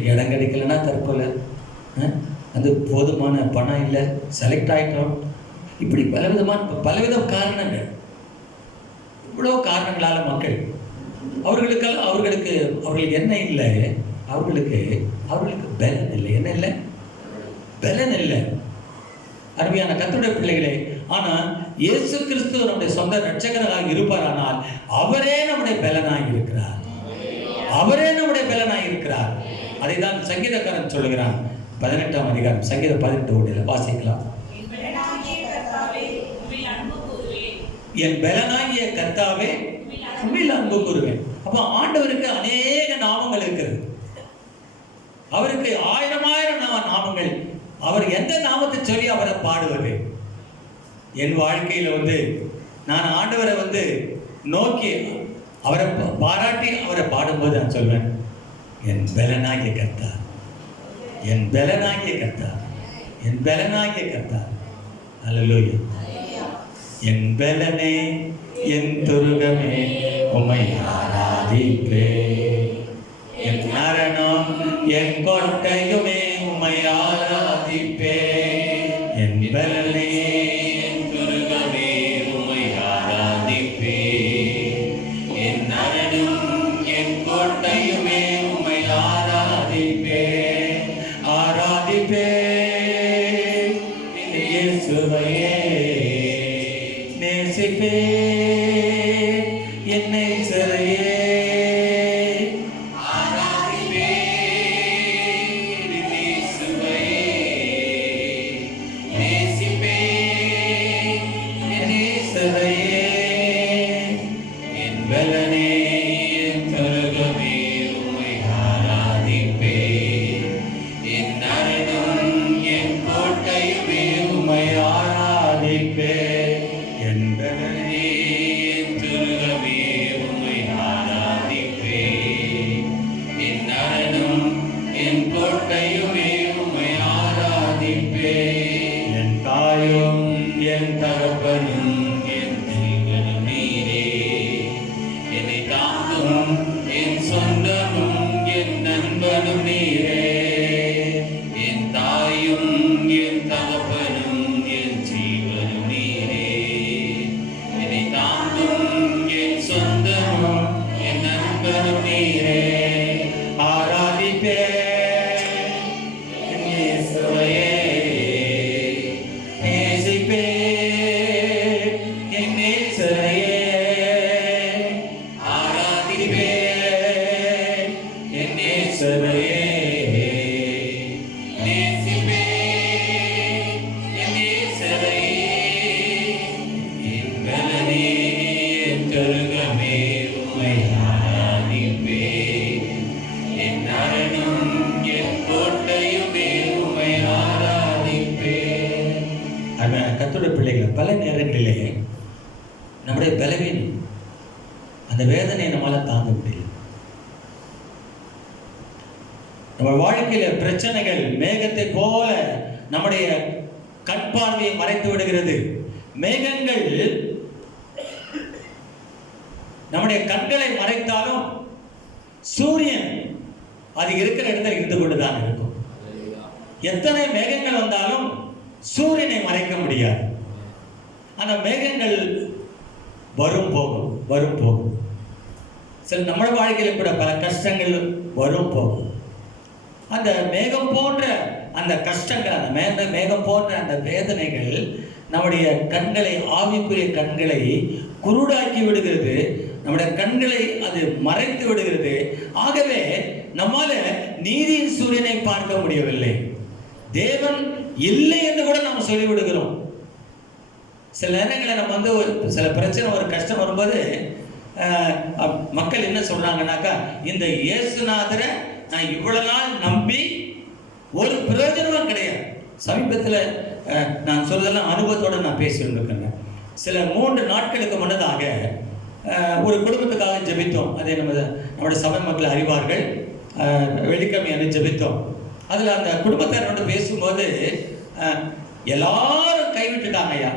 இடம் கிடைக்கலன்னா தற்கொலை, அது போதுமான பணம் இல்லை, செலக்ட் ஆகிட்டோம், இப்படி பலவித காரணங்கள். இவ்வளோ காரணங்களால் மக்கள் அவர்களுக்கு என்ன இல்லை, அவர்களுக்கு பலன் இல்லை. என்ன இல்லை? பலன் இல்லை. அருமையான கர்த்தருடைய பிள்ளைகளே, ஆனால் இயேசு கிறிஸ்து நம்முடைய சொந்த இரட்சகராக இருப்பாரானால் அவரே நம்முடைய பலனாக இருக்கிறார். அவரே நம்முடைய பலனாக இருக்கிறார். அதை தான் சங்கீதக்காரன் சொல்லுகிறான். 18ஆம் அதிகாரம் சங்கீதம் 18 வாசிக்கலாம். என் பலனாகிய கர்த்தாவே உம்மில் அன்பு கூறுவேன். அப்போ ஆண்டவருக்கு அநேக நாமங்கள் இருக்கிறது. அவருக்கு ஆயிரம் நாமங்கள். அவர் எந்த நாமத்தை சொல்லி அவரை பாடுவது? என் வாழ்க்கையில் வந்து நான் ஆண்டவரை வந்து நோக்கி அவரை பாராட்டி அவரை பாடும்போது நான் சொல்வேன், என் பலனாகிய கர்த்தர், என் பலனாகிய கர்த்தர், என் பலனாகிய கர்த்தர். அல்லேலூயா. என் பலனே, என் துருகமே, உம்மை ஆராதிப்பேன். என் மரணம், என் கோட்டையுமே, உம்மை ஆராதிப்பேன். என் பலனே, என் துருகமே, உம்மை ஆராதிப்பேன். என் மரணம், என் கோட்டையுமே, உம்மை ஆராதிப்பேன். ஆராதிப்பேன் இயேசுவையே, நேசிப்பேன் என்னை சிறையே. ஆராதிப்பேன் இயேசுவையே, பிள்ளைகள், பல நேரங்களிலே நம்முடைய பலவீனம், அந்த வேதனையை நம்மளால தாங்க முடியல. நம்ம வாழ்க்கையில பிரச்சனைகள் மேகத்தை போல நம்முடைய கண் பார்வையை மறைத்து விடுகிறது. மேகங்கள் நம்முடைய கண்களை மறைத்தாலும் சூரியன் அது இருக்கிற இடத்துல இருந்து கொண்டுதான் இருக்கும். எத்தனை மேகங்கள் வந்தாலும் சூரியனை மறைக்க முடியாது. அந்த மேகங்கள் வரும் போகும், வரும் போகும். சில நம்ம வாழ்க்கையில் கூட பல கஷ்டங்கள் வரும் போகும். அந்த மேகம் போன்ற அந்த கஷ்டங்கள், அந்த மேகம் போன்ற அந்த வேதனைகள் நம்முடைய கண்களை, ஆவிக்குரிய கண்களை குருடாக்கி விடுகிறது. நம்முடைய கண்களை அது மறைத்து விடுகிறது. ஆகவே நம்மால நீதியின் சூரியனை பார்க்க முடியவில்லை. தேவன் இல்லை என்று கூட நாம் சொல்லிவிடுகிறோம். சில நேரங்களில் நம்ம வந்து சில பிரச்சனை, ஒரு கஷ்டம் வரும்போது மக்கள் என்ன சொல்றாங்கன்னாக்கா, இந்த இயேசுநாதரை நான் இவ்வளவு நாள் நம்பி ஒரு பிரயோஜனமும் கிடையாது. சமீபத்தில் நான் சொல்றதெல்லாம் அனுபவத்தோடு நான் பேசியிருக்கேங்க. சில 3 நாட்களுக்கு முன்னதாக ஒரு குடும்பத்துக்காக ஜெபித்தோம். அதை நம்முடைய சபை மக்கள் அறிவார்கள். வெள்ளிக்கிழமை ஜெபித்தோம். அதில் அந்த குடும்பத்தாரோட பேசும்போது எல்லாரும் கைவிட்டுட்டாங்க ஐயா.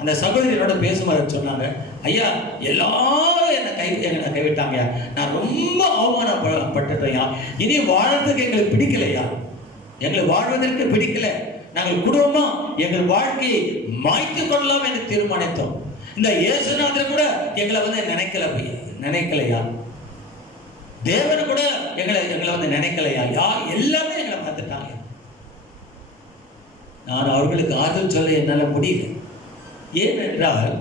அந்த சகோதரியோட பேசும்போது சொன்னாங்க, ஐயா எல்லாரும் என்னை கைவிட்டாங்க, நான் ரொம்ப அவமானப்பட்டுட்டேன், இனி வாழ்றதுக்கு எங்களுக்கு பிடிக்கலையா, எங்களுக்கு வாழ்வதற்கு பிடிக்கல, நாங்கள் குடும்பமா எங்கள் வாழ்க்கையை மாய்த்து கொள்ளலாம் என்று தீர்மானித்தோம். இந்த இயேசுநாதர் கூட எங்களை வந்து நினைக்கலையா, தேவன் கூட எங்களை வந்து நினைக்கலையா, எல்லாமே எங்களை பார்த்துட்டாங்க. நான் அவர்களுக்கு ஆறுதல் சொல்ல என்னால் முடியல. ஏனென்றால்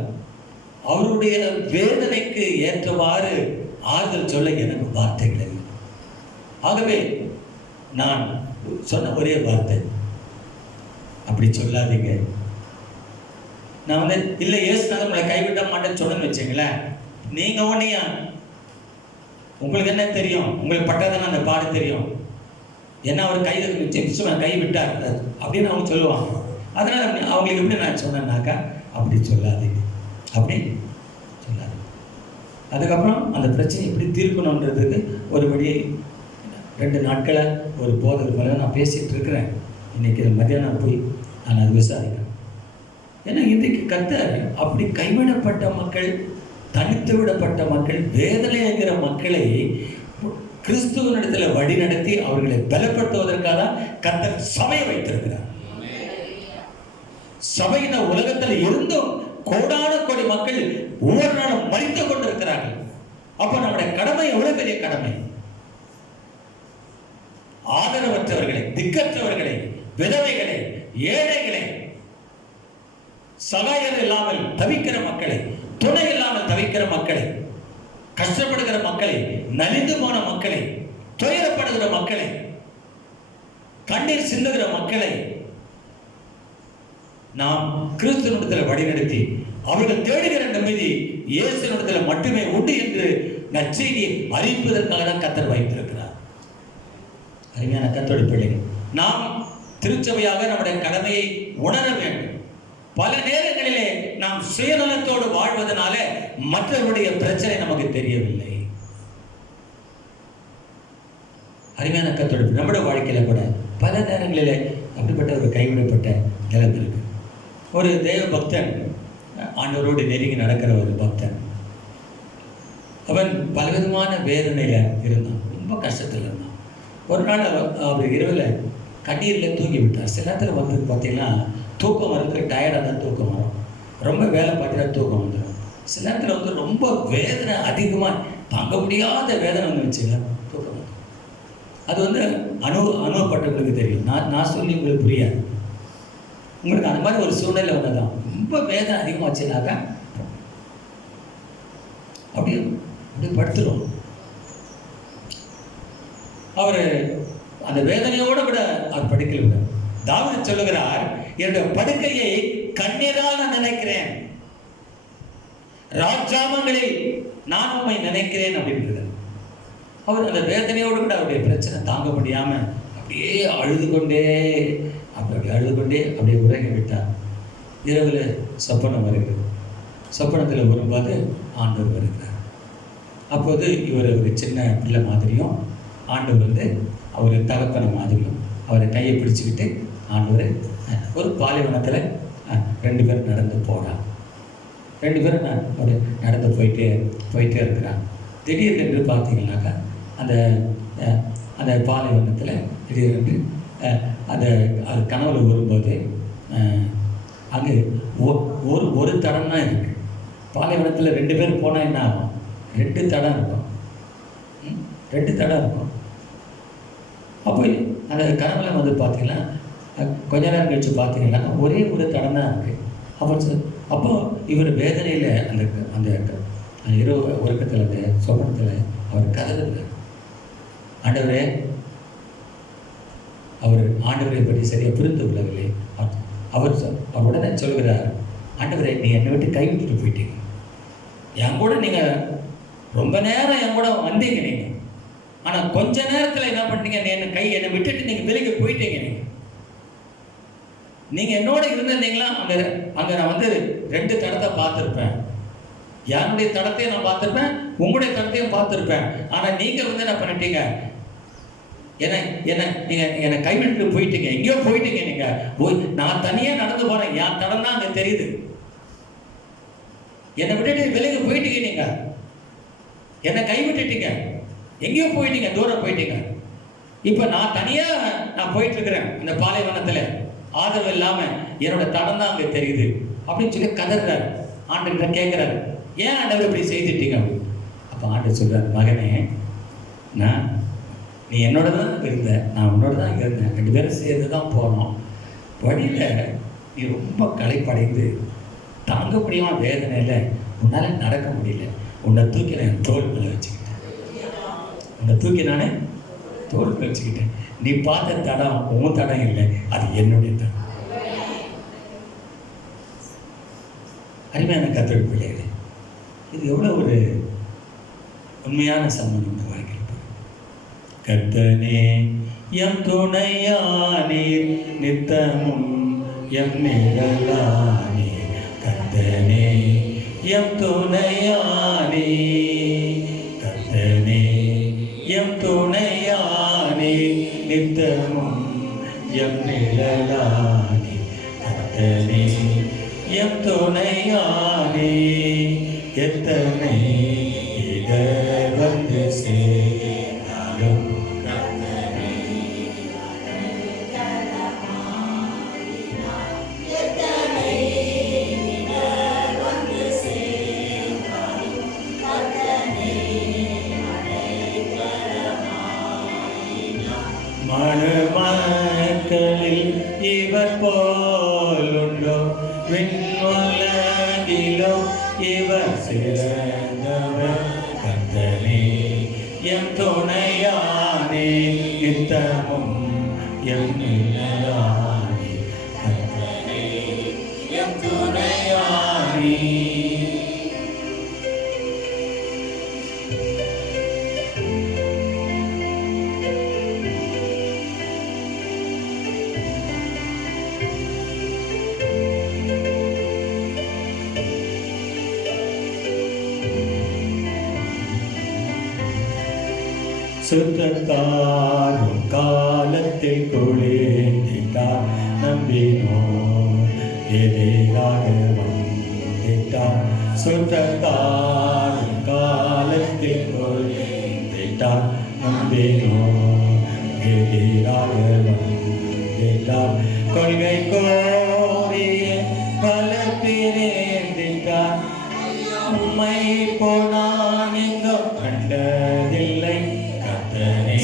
அவருடைய வேதனைக்கு ஏற்றவாறு ஆறுதல் சொல்ல எனக்கு வார்த்தைகள் இல்லை. ஆகவே நான் சொன்ன ஒரே வார்த்தை, அப்படி சொல்லாதீங்க. நான் வந்து இல்லை இயேசுநாதர் உங்களை கைவிட மாட்டேன்னு சொன்னேன்னு வச்சுங்களேன், நீங்க ஒன்னியா, உங்களுக்கு என்ன தெரியும், உங்களுக்கு பட்டதானே அந்த பாடு தெரியும், என்ன அவர் கை விட்டார் அப்படின்னு அவங்க சொல்லுவாங்க. அதனால அவங்களுக்கு எப்படி நான் சொன்னேன்னாக்கா, அப்படி சொல்லாதீங்க, அப்படி சொல்லாதீங்க. அதுக்கப்புறம் அந்த பிரச்சனை எப்படி தீர்க்கணுன்றதுக்கு ஒரு வழி 2 நாட்களை ஒரு போதகர் மேலே நான் பேசிகிட்டு இருக்கிறேன். இன்றைக்கி மத்தியானம் போய் நான் அது விசாரிக்கிறேன். ஏன்னா இன்றைக்கு கர்த்தர் அப்படி கைவிடப்பட்ட மக்கள், தனித்து விடப்பட்ட மக்கள், வேதனைங்கிற மக்களை கிறிஸ்துவனிடத்தில் வழி நடத்தி அவர்களை பலப்படுத்துவதற்காக கர்த்தர் சபையை வைத்திருக்கிறார். சபையின உலகத்தில் இருந்தும் கோடான கோடி மக்கள் ஒவ்வொரு நாளும் மறித்து கொண்டிருக்கிறார்கள். அப்ப நம்முடைய கடமை எவ்வளவு பெரிய கடமை! ஆதரவற்றவர்களை, திக்கற்றவர்களை, விதவைகளை, ஏழைகளை, சகாயர் இல்லாமல் தவிக்கிற மக்களை, துணை இல்லாமல் தவிக்கிற மக்களை, கஷ்டப்படுகிற மக்களை, நலிந்து போன மக்களை, துயரப்படுகிற மக்களை, கண்ணீர் சிந்துகிற மக்களை நாம் கிறிஸ்துவனிடத்தில் வழிநடத்தி அவர்கள் தேடுகிற நிம்மதி இயேசுவினிடத்தில் மட்டுமே உண்டு என்று நற்செய்தியை அறிவிப்பதற்காக தான் கர்த்தர் வைத்திருக்கிறார். அருமையான கர்த்தருடைய பிள்ளைகள், நாம் திருச்சபையாக நம்முடைய கடமையை உணர வேண்டும். பல நேரங்களிலே நாம் சுயநலத்தோடு வாழ்வதனால மற்றவருடைய பிரச்சனை நமக்கு தெரியவில்லை. அருமையான கர்த்தருடைய நம்முடைய வாழ்க்கையில கூட பல நேரங்களிலே அப்படிப்பட்ட ஒரு கைவிடப்பட்ட நிலம் இருக்கு. ஒரு தேவ பக்தன், ஆண்டவரோடு நெருங்கி நடக்கிற ஒரு பக்தன், அவன் பலவிதமான வேதனையில இருந்தான், ரொம்ப கஷ்டத்தில் இருந்தான். ஒரு நாள் அவர் இரவில் கண்ணீரில் தூங்கி விட்டார். சில நேரத்தில் வந்து பார்த்தீங்கன்னா தூக்கம் வந்து டயர்டாக தான் தூக்கம் வரும், ரொம்ப வேலை பார்த்தீங்கன்னா தூக்கம் வந்துடும். சில நேரத்தில் வந்து ரொம்ப வேதனை அதிகமாக தாங்க முடியாத வேதனை வந்து வச்சுங்க தூக்கம் வந்துடும். அது வந்து அனுபவப்பட்டவங்களுக்கு தெரியும். நான் சொல்லி உங்களுக்கு புரியாது. உங்களுக்கு அந்த மாதிரி ஒரு சூழ்நிலை வந்ததான் ரொம்ப வேதனை அதிகமாச்சுனாக்கா அப்படியே படுத்துரும். அவர் அந்த வேதனையோடு கூட அவர் படுக்கையில் விட தாவீது சொல்லுகிறார், என்னுடைய படுக்கையை கண்ணீரால் நான் நினைக்கிறேன், ராஜாமங்களில் நான் உண்மை நினைக்கிறேன் அப்படின்றது. அவர் அந்த வேதனையோடு கூட அவருடைய பிரச்சனை தாங்க முடியாம அப்படியே அழுது கொண்டே அப்படியே உறங்கி விட்டார். இரவில் சொப்பனம் வருகிறது. சொப்பனத்தில் வரும்போது ஆண்டவர் வருகிறார். அப்போது இவர் ஒரு சின்ன பிள்ளை மாதிரியும், ஆண்டவர் வந்து அவர் தகப்பன மாதிரியும் அவரை கையை பிடிச்சிக்கிட்டு ஆண்டவர் ஒரு பாலைவனத்தில் 2 பேரும் நடந்து போகிறான். 2 பேரும் அப்படி நடந்து போயிட்டே இருக்கிறாங்க. திடீரென்று பார்த்தீங்கன்னாக்கா அந்த அந்த பாலைவனத்தில் திடீரென்று அது கனவுல வரும்போது அங்கே ஒரு தடம் தான் இருக்குது. பாலைவனத்தில் 2 பேர் போனால் என்ன ஆகும்? 2 தடம் இருக்கும். 2 தடம் இருக்கும். அப்போ அந்த கனவுல வந்து பார்த்தீங்கன்னா கொஞ்ச நேரம் கழிச்சு பார்த்தீங்கன்னா ஒரே ஒரு தடம் தான் இருக்குது. அப்போ இவர் வேதனையில் அந்த அந்த இரவு உறக்கத்தில் அந்த சொப்பனத்தில் அவர் கதறுகிறார். ஆண்டவரை பற்றி சரியாக புரிந்து கொள்ளவில்லை. அவர் உடனே சொல்கிறார், ஆண்டவரே, நீ என்னை விட்டு கைவிட்டுட்டு போயிட்டீங்க. என் கூட நீங்கள் ரொம்ப நேரம் என் கூட வந்தீங்க நீங்கள். ஆனால் கொஞ்ச நேரத்தில் என்ன பண்ணீங்க? என்னை விட்டுட்டு நீங்கள் விலகி போயிட்டீங்க. நீங்கள் என்னோட இருந்திருந்தீங்களா அங்கே நான் வந்து 2 தடத்தை பார்த்துருப்பேன். என்னுடைய தடத்தையும் நான் பார்த்துருப்பேன், உங்களுடைய தடத்தையும் பார்த்துருப்பேன். ஆனால் நீங்கள் வந்து என்ன பண்ணிட்டீங்க? என்னை கைவிட்டு போயிட்டீங்க. எங்கேயோ போயிட்டீங்க. நீங்கள் நான் தனியாக நடந்து போகிறேன். என் தடம் தான் அங்கே தெரியுது. என்னை விட்டுட்டு விலகி போயிட்டீங்க. நீங்கள் என்னை கைவிட்டுட்டீங்க. எங்கேயோ போயிட்டீங்க, தூரம் போயிட்டீங்க. இப்போ நான் தனியாக போயிட்டு இருக்கிறேன் அந்த பாலைவனத்தில், ஆதரவு இல்லாமல். என்னோட தடம் தான் அங்கே தெரியுது அப்படின்னு சொல்லி கதறாரு. ஆண்டுகிட்ட கேட்குறாரு, ஏன் ஆண்டவர் இப்படி செய்துட்டீங்க? அப்போ ஆண்டு சொல்கிறார், மகனே, நீ என்னோட தான் இருந்த, நான் உன்னோட தான் இருந்தேன். 2 பேரும் சேர்ந்து தான் போனோம். வழியில் நீ ரொம்ப களைப்படைந்து தாங்க முடியாம வேதனையில் உன்னால் நடக்க முடியல. உன்னை தூக்கி நான் தோல் மேலே வச்சுக்கிட்டேன். தோல் மேலே வச்சுக்கிட்டேன். நீ பார்த்த தடம் உன் தடம் இல்லை, அது என்னுடைய தடம். அருமையான கர்த்தருடைய பிள்ளைகளே, இது எவ்வளோ ஒரு உண்மையான சம்பந்தம் இந்த வாழ்க்கையில். கர்த்தனே எம் துணையானீர், நித்தமும் எம் நிழலானீர். கர்த்தனே எம் துணையானீர், கர்த்தனே எம் துணையானீர், நித்தமும் எம் நிழலானீர். கர்த்தனே எம் துணையானீர், எத்தனை இடர் வந்து சேரும். மனுமக்களில் இவர் போலுண்டோ? விண்ணுலகிலோ இவர் சிறந்தவர். கர்த்தனே எம் துணையானே, நித்தமும் எம் நிழலானே. கர்த்தனே எம் துணையானே. சுத்தத்தாரும் காலத்தில் குளிர்ந்திட்டார், நம்பினோர் எதிராக வந்திட்டார். சுத்தத்தாரும் காலத்தில் குளிர்ந்திட்டார், நம்பினோர் எதிராக வந்திட்டார். கொள்கை கோரிய பல பிரிந்திட்டார், உம்மை போனான் எங்கும் கண்டதில்லை. கர்த்தனே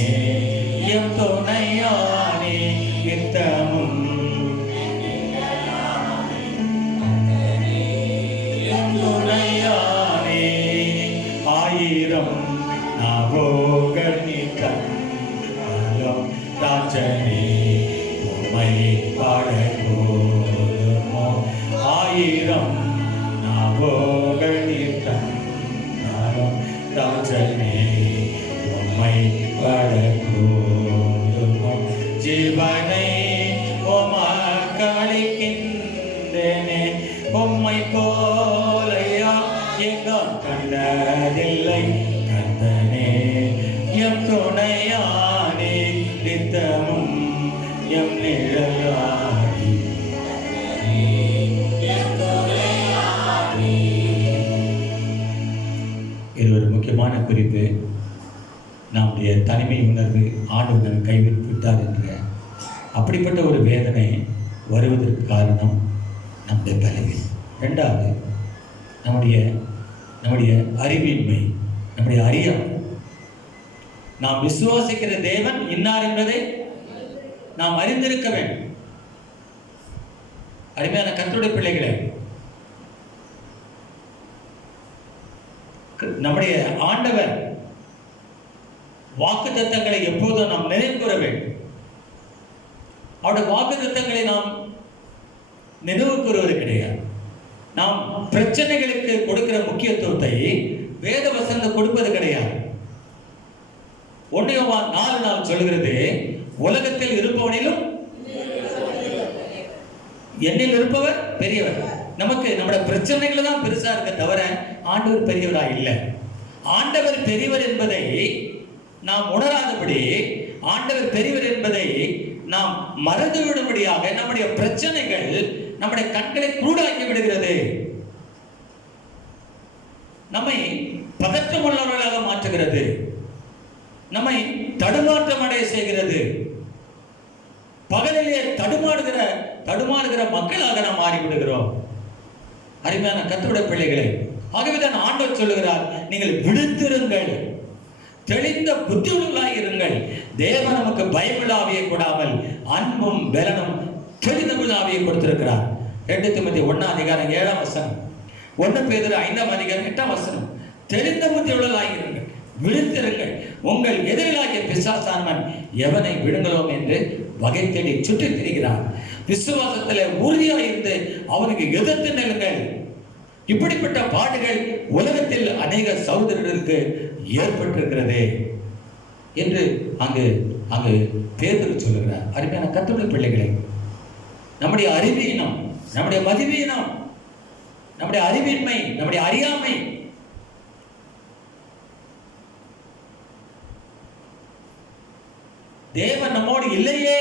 எம் துணையானே, நித்தமும் எம் துணையானே. ஆயிரம் நாவோகனி கண்டாலும் ராஜனே உம்மை பாடகோலுமோ. ஆயிரம் நாவோகனி கண்டாலும் ராஜனே உம்மை பாடகோலுமோ. ஜீவனை உமக்களிக்கின்றேனே, தனிமை உணர்வு, ஆண்டவர் கைவிட்டு விட்டார் என்ற அப்படிப்பட்ட ஒரு வேதனை வருவதற்கு காரணம் நம்முடைய பலவீனம். ரெண்டாவது, நம்முடைய அறிவின்மை, நம்முடைய அறியாமை. நாம் விசுவாசிக்கிற தேவன் இன்னார் என்பதை நாம் அறிந்திருக்க வேண்டும். அருமையான கர்த்தருடைய பிள்ளைகளே, நம்முடைய ஆண்டவர் வாக்குத்தத்தங்களை எப்போதும் நாம் நினைவு கூற வேண்டும். அவருடைய வாக்குத்தத்தங்களை நாம் நினைவு கூறுவது கிடையாது. நாம் பிரச்சனைகளுக்கு கொடுக்கிற முக்கியத்துவத்தை வேத வசனம் கொடுப்பது கிடையாது. 1 யோவான் 4:4 சொல்கிறது, உலகத்தில் இருப்பவனிலும் என்னில் இருப்பவர் பெரியவர். நமக்கு நம்முடைய பிரச்சனைகள் தான் பெருசா இருக்க தவிர ஆண்டவர் பெரியவரா இல்லை. ஆண்டவர் பெரியவர் என்பதை நாம் உணராதபடி, ஆண்டவர் பெரியவர் என்பதை நாம் மறந்து விடும்படியாக நம்முடைய பிரச்சனைகள் நம்முடைய கண்களை கூடாக்கி விடுகிறது. நம்மை பதற்றமுள்ளவர்களாக மாற்றுகிறது, நம்மை தடுமாற்றம் அடைய செய்கிறது. பகலிலே தடுமாறுகிற மக்களாக நாம் மாறிவிடுகிறோம். அருமையான கர்த்தருடைய பிள்ளைகளே, ஆகவேதான் ஆண்டவர் சொல்லுகிறார், நீங்கள் விழித்திருங்கள், தெளிந்த புத்தியுள்ளவர்களாய் இருங்கள். தேவன் நமக்கு பயமில்லாவியை கொடாமல் அன்பும் பலனும் தெளிந்த ஆவியை கொடுத்திருக்கிறார். 2 தீமோத்தேயு 1:7, 1 பேதுரு 5:8, தெளிந்த புத்தியுள்ளவர்களாய் இருங்கள், விழித்திருங்கள். உங்கள் எதிரிலாகிய பிசாசானவன் எவனை விழுங்கலாம் என்று வகை தேடி சுற்றி திரிகிறான். விசுவாசத்திலே உறுதியாக இருந்து அவனுக்கு எதிர்த்து நில்லுங்கள். இப்படிப்பட்ட பாடுகள் உலகத்தில் அநேக சகோதரர்களுக்கு ஏற்பட்டிருக்கிறது என்று அங்கு பேதுரு சொல்லுகிறார். அருமையான கர்த்தருடைய பிள்ளைகளே, நம்முடைய அறிவீனம், நம்முடைய மதிவீனம், நம்முடைய அறிவின்மை, நம்முடைய அறியாமை, தேவன் நம்மோடு இல்லையே,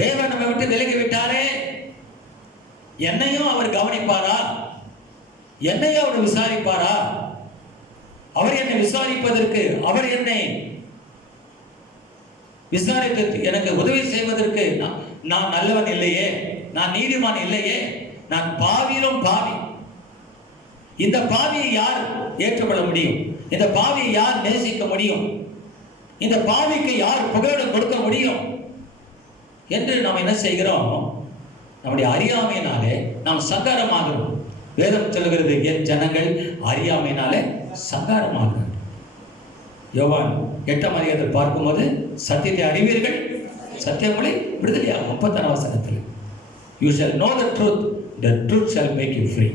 தேவன் நம்மை விட்டு விலகி விட்டாரே, என்னையும் அவர் கவனிப்பாரா, என்னையும் அவர் விசாரிப்பாரா, அவர் என்னை விசாரிப்பதற்கு, அவர் என்னை விசாரித்து எனக்கு உதவி செய்வதற்கு நான் நல்லவன் இல்லையே, நான் நீதிமான் இல்லையே, நான் பாவியிலும் பாவி. இந்த பாவியை யார் ஏற்றுக்கொள்ள முடியும்? இந்த பாவியை யார் நேசிக்க முடியும்? இந்த பாவிக்கு யார் புகலிடம் கொடுக்க முடியும் என்று நாம் என்ன செய்கிறோம்? நம்முடைய அறியாமையினாலே நாம் சங்காரமாகிறோம். வேதம் சொல்லுகிறது, என் ஜனங்கள் அறியாமையினாலே சங்காரமாகிறார். யோவான் 8:6 பார்க்கும்போது, சத்தியத்தை அறிவீர்கள், சத்தியங்களை விடுதலையாகும். 36 you shall know the truth shall make you free.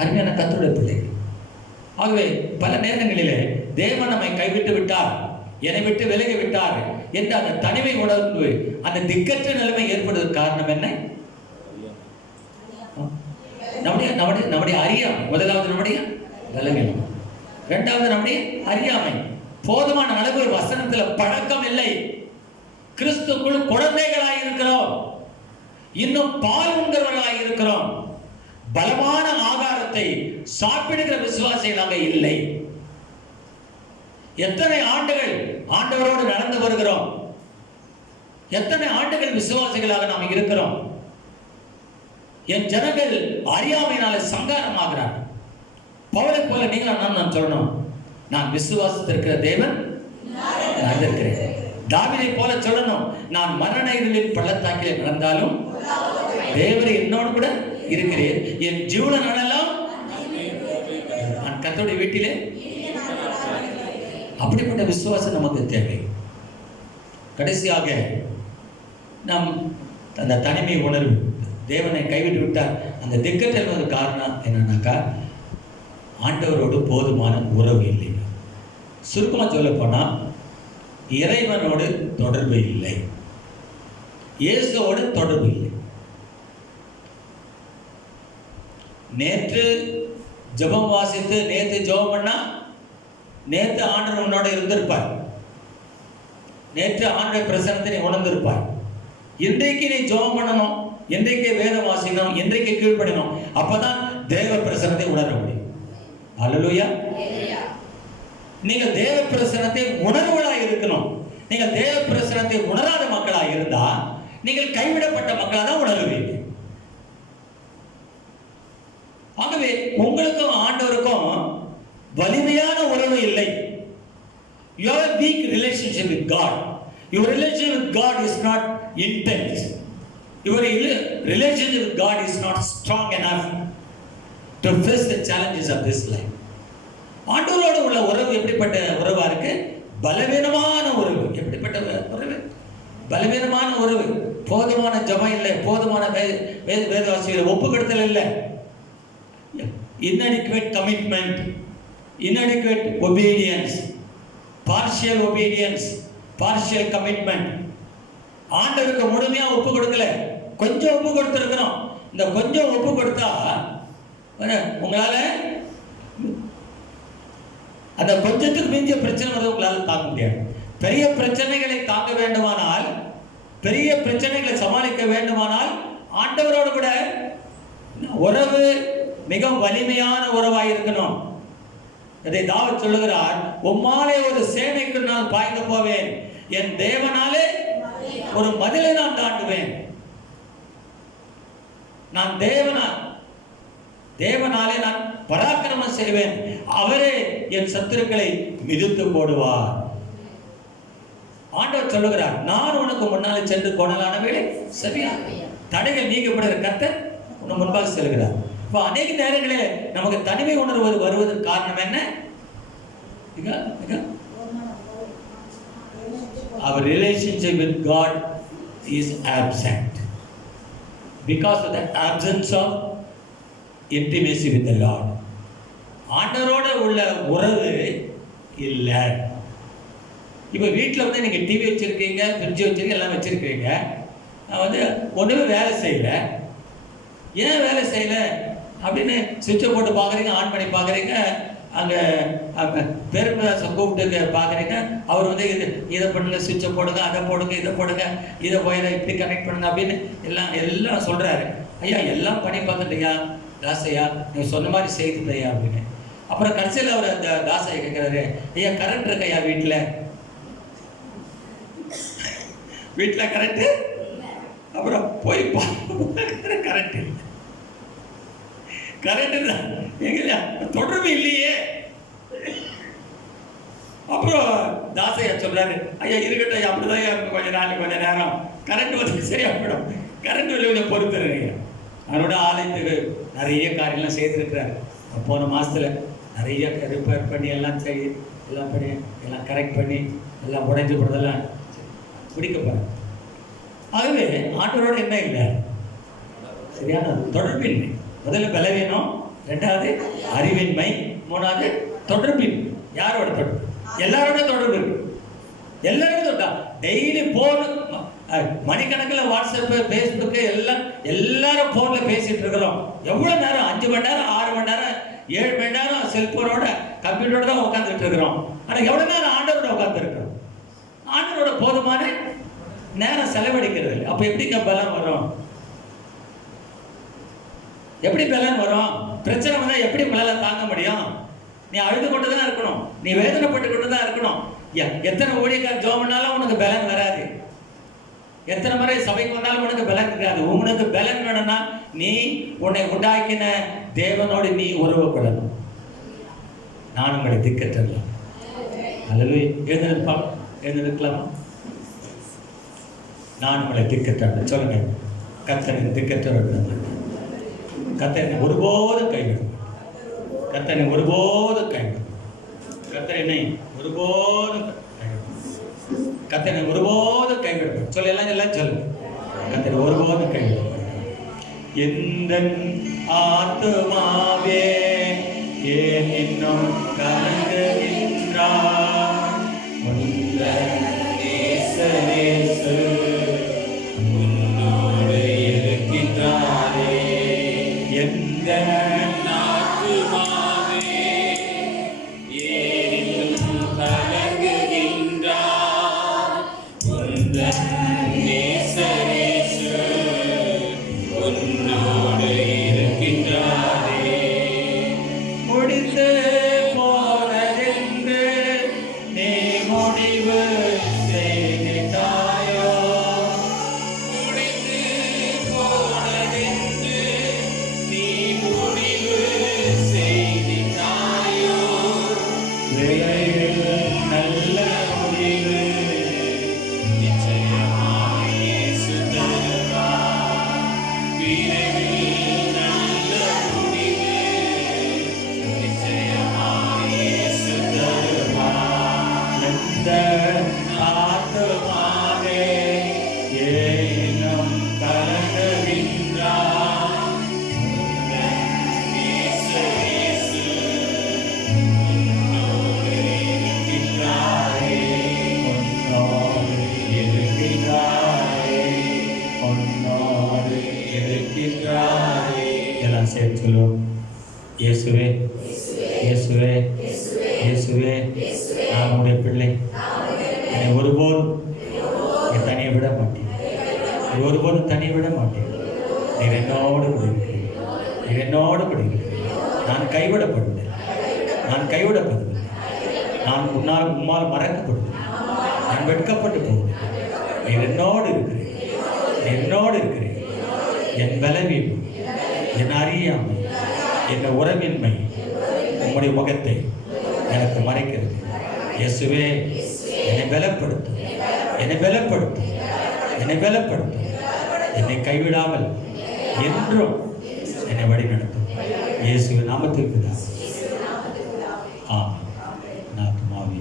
அருமையான கர்த்தருடைய பிள்ளைகள், ஆகவே பல நேரங்களிலே தேவன் நம்மை கைவிட்டு விட்டார், என்னை விட்டு விலகி விட்டார் என்று அந்த தனிமை உணர்வு, அந்த திக்கற்ற நிலைமை ஏற்படுவதற்கு காரணம் என்ன? நம்முடைய அறியாமை. முதலாவது நம்முடைய விலகினம், இரண்டாவது நம்முடைய அறியாமை. போதுமான அளவு வசனத்தில் பழக்கம் இல்லை. கிறிஸ்துக்குள் குழந்தைகளாய் இருக்கிறோம், இன்னும் பால் உண்கிறவர்களாய் இருக்கிறோம். பலமான ஆகாரத்தை சாப்பிடுகிற விசுவாசிகளாக இல்லை. எத்தனை ஆண்டுகள் ஆண்டவரோடு நடந்து வருகிறோம், எத்தனை ஆண்டுகள் விசுவாசிகளாக நாம் இருக்கிறோம். என் ஜனங்கள் அறியாமையினால சங்காரமாகிறார். பவுலை போல நீங்களும் நான் சொல்லணும், நான் விசுவாசித்திருக்கிற தேவன் நான் இருக்கிறேன். தாவீதை போல சொல்லணும், நான் மரண இருளின் பள்ளத்தாக்கிலே நடந்தாலும் தேவரை என்னோடு கூட இருக்கிறேன், என் ஜீவன நாளெல்லாம் நான் கர்த்தருடைய வீட்டிலே. அப்படிப்பட்ட விசுவாசம் நமக்கு தேவை. கடைசியாக நாம் அந்த தனிமை உணர்வு, தேவனை கைவிட்டு விட்டார், அந்த திக்கற்ற காரணம் என்னன்னாக்கா, ஆண்டவரோடு போதுமான உறவு இல்லை. சுருக்கமாக சொல்ல போனால், இறைவனோடு தொடர்பு இல்லை, இயேசுவோடு தொடர்பு இல்லை. நேற்று ஜெபம் வாசித்து நேற்று ஜெபம் பண்ணா நேற்று ஆண்டவர் உன்னோட இருந்திருப்பார், நேற்று ஆண்டவருடைய பிரசன்னத்தை நீ உணர்ந்திருப்பார். இன்றைக்கு நீ ஜெபம் பண்ணணும், இன்றைக்கு வேதம் வாசிக்கணும், இன்றைக்கு கீழ்ப்படியணும். அப்பதான் தேவ பிரசன்னத்தை உணர முடியும். அல்லேலூயா. நீங்கள் தேவ பிரசனத்தை உணர்வுகளாக இருக்கணும். நீங்கள் தேவ பிரசனத்தை உணராத மக்களாக இருந்தா நீங்கள் கைவிடப்பட்ட மக்களாக தான் உணர்வீங்க. ஆகவே உங்களுக்கும் ஆண்டவருக்கும் வலிமையான உறவு இல்லை. You have a weak relationship with God. Your relationship with God is not intense. Your relationship with God is not strong enough to face the challenges of this life. ஆண்டவரோடு உள்ள உறவு எப்படிப்பட்ட உறவா இருக்கு? பலவீனமான உறவு. எப்படிப்பட்ட உறவு? பலவீனமான உறவு. போதுமான ஜெபம் இல்லை, போதுமான வேதவாசிகளை ஒப்புக்கொடுத்தல் இல்லை, inadequate commitment, inadequate obedience, partial obedience, partial commitment. ஆண்டவருக்கு முழுமையா ஒப்பு கொடுக்கல, கொஞ்சம் ஒப்பு கொடுத்துருக்கிறோம். இந்த கொஞ்சம் ஒப்பு கொடுத்தா உங்களால அந்த கொஞ்சத்துக்கு மிஞ்சிய பிரச்சனை வந்து உங்களால் தாங்க முடியாது. பெரிய பிரச்சனைகளை தாங்க வேண்டுமானால், பெரிய பிரச்சனைகளை சமாளிக்க வேண்டுமானால் ஆண்டவரோடு கூட உறவு மிக வலிமையான உறவாய் இருக்கணும். இதை தாவீது சொல்லுகிறார், உம்மாலே ஒரு சேனைக்கு நான் பாய்ந்து போவேன், என் தேவனாலே ஒரு மதிலை நான் தாண்டுவேன். நான் தேவனாலே நான் பராக்கிரமம் செய்வேன், அவரே என் சத்துருக்களை மிதித்து போடுவார். ஆண்டவர் சொல்லுகிறார், நான் உனக்கு முன்னாலே சென்று கோணலான வேளை சரியா தடைகள் நீக்கப்படுகிற கர்த்தர் உனக்கு முன்பாக செல்கிறார். இப்போ அநேக நேரங்களில் நமக்கு தனிமை உணர்வு வருவதற்கு காரணம் என்ன? Our relationship with God is absent because of the absence of intimacy with the Lord. ஆண்டவரோட உள்ள உறவு இல்லை. இப்போ வீட்டில் வந்து நீங்கள் டிவி வச்சுருக்கீங்க, ஃப்ரிட்ஜ் வச்சுருக்கீங்க, எல்லாம் வச்சுருக்கீங்க. நான் வந்து ஒன்றுமே வேலை செய்யலை. ஏன் வேலை செய்யலை அப்படின்னு சுவிட்சை போட்டு பார்க்குறீங்க, ஆன் பண்ணி பார்க்குறீங்க. அங்கே பெருமிதாசம் கூப்பிட்டு பார்க்குறீங்க. அவர் வந்து இதை பண்ணுங்க, சுவிட்சை போடுங்க, அதை போடுங்க, இதை போடுங்க, இதை போய் இப்படி கனெக்ட் பண்ணுங்க அப்படின்னு எல்லாம் சொல்கிறாரு. ஐயா எல்லாம் பண்ணி பார்த்துட்டியா தாசையா, நீங்கள் சொன்ன மாதிரி செய்துதையா அப்படின்னு. அப்புறம் கடைசியில் அவர் அந்த தாசையை கேட்குறாரு, ஐயா கரண்ட் இருக்கையா வீட்டில் கரண்ட்டு? அப்புறம் போய் கரண்ட் இல்லை, கரண்ட் தான் எங்கயா தொடர்பு இல்லையே. அப்புறம் தாசையா சொல்றாரு, ஐயா இருக்கட்டும் ஐயா, அப்படிதான் கொஞ்ச நேரம் கரண்ட் வந்து சரியா போயிடும், கரண்ட் வெளியில் பொறுத்துருங்க. அவரோட ஆலயத்துக்கு நிறைய காரியெல்லாம் செய்திருக்கிறாரு. போன மாதத்தில் நிறைய ரிப்பேர் பண்ணி எல்லாம் பண்ணி எல்லாம் கரெக்ட் பண்ணி எல்லாம் உடைஞ்சு போடுறதெல்லாம் பிடிக்கப்படுற. ஆகவே ஆண்டவரோட என்ன இல்லை? சரியான தொடர்பு இல்லை. முதல்ல பலவீனம், ரெண்டாவது அறிவின்மை, மூணாவது தொடர்பின்மை. யாரோட தொடர்பு? எல்லாரோட தொடர்பு இருக்கு. எல்லாரோட தொட்டா டெய்லி போன், மணிக்கணக்கில் வாட்ஸ்அப்பு, ஃபேஸ்புக்கு எல்லாரும் ஃபோனில் பேசிகிட்டு இருக்கிறோம். எவ்வளோ நேரம்? 5 மணி நேரம், 6 மணி நேரம், 7 மணி நேரம் செல்போனோட கம்ப்யூட்டரோட தான் உட்காந்துட்டு இருக்கிறோம். ஆனால் எவ்வளோ நேரம் ஆண்டவரோட உட்காந்துருக்கிறோம்? ஆண்டவரோட போதுமான நேரம் செலவழிக்கிறது இல்லை. அப்போ எப்படிங்க பலம் வரும்? எப்படி பலன் வரும்? பிரச்சனை வந்தால் எப்படி உங்களால் தாங்க முடியும்? நீ அழுது கொண்டு தான் இருக்கணும், நீ வேதனைப்பட்டு கொண்டு தான் இருக்கணும். எத்தனை ஊழியக்கார ஜோம் பண்ணாலும் உனக்கு பலன் வராது. எத்தனை முறை சபைக்கு வந்தாலும் உனக்கு பலன் இருக்காது. உனக்கு பலன் வேணும்னா நீ உன்னை உண்டாக்கின தேவனோடு நீ உறவுப்படணும். நான் உங்களை திக்கற்றலாம். அல்லேலூயா. எழுந்திருக்கலாமா? நான் உங்களை திக்கற்ற சொல்லுங்க. கர்த்தரின் திக்கற்றவர்கள். கர்த்தரை ஒருபோதும் கைவிடும். கர்த்தரை ஒருபோதும் கைவிடும். கர்த்தரை ஒருபோதும் கர்த்தரை ஒருபோதும் கைவிடும். சொல்ல எல்லாம் சொல்லுங்க. கர்த்தரை ஒருபோதும் கைவிடும். எந்த ஆத்துமாவே ஏன் இன்னும் கலங்குகின்றாய்? நேசரேசு உன்னோடு இருக்கின்றாரே. எந்த ஆத்துமாவே ஏன் இன்னும் கலங்குகின்றாய்? நேசரேசு உன்னோடு இருக்கின்றாரே. முடிந்து போனதில் சொல்லுவோம். இயேசுவே, இயேசுவே, இயேசுவே, நான் உடைய பிள்ளை. என்னை ஒருபோதும் என் தனியை விட மாட்டேன். நீ ஒருபோதும் தனியை விட மாட்டேன். நீர் என்னோடு கூட இருக்கிறீர். நீர் என்னோடு கூட இருக்கிறீர். நான் கைவிடப்படுவேன். நான் கைவிடப்படுவேன். நான் உம்மால் மறக்கப்படுவேன். நான் வெட்கப்பட்டு போவேன். நீர் என்னோடு இருக்கிறீர். நீர் என்னோடு இருக்கிறீர். என் பலவீனம், என் அறியாமை, என் உறவின்மை உம்முடைய முகத்தை எனக்கு மறைக்கிறது. இயேசுவே, என்னை பலப்படுத்தும், என்னை பலப்படுத்தும், என்னை பலப்படுத்தும். என்னை கைவிடாமல் என்றும் என்னை வழி நடத்தும். இயேசுவின் நாமத்திற்கு தான். ஆமென். ஆத்மாவே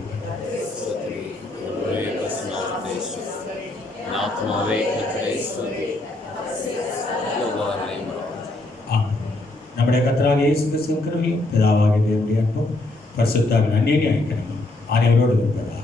நம்முடைய கர்த்தராகிய இயேசு கிறிஸ்துவின் கிருபையும் பிதாவாகிய தேவனுடைய அன்பும் பரிசுத்த ஆவியின் அந்யோன்ய ஐக்கியமும் ஆண்டவரோடு இருப்பதாக.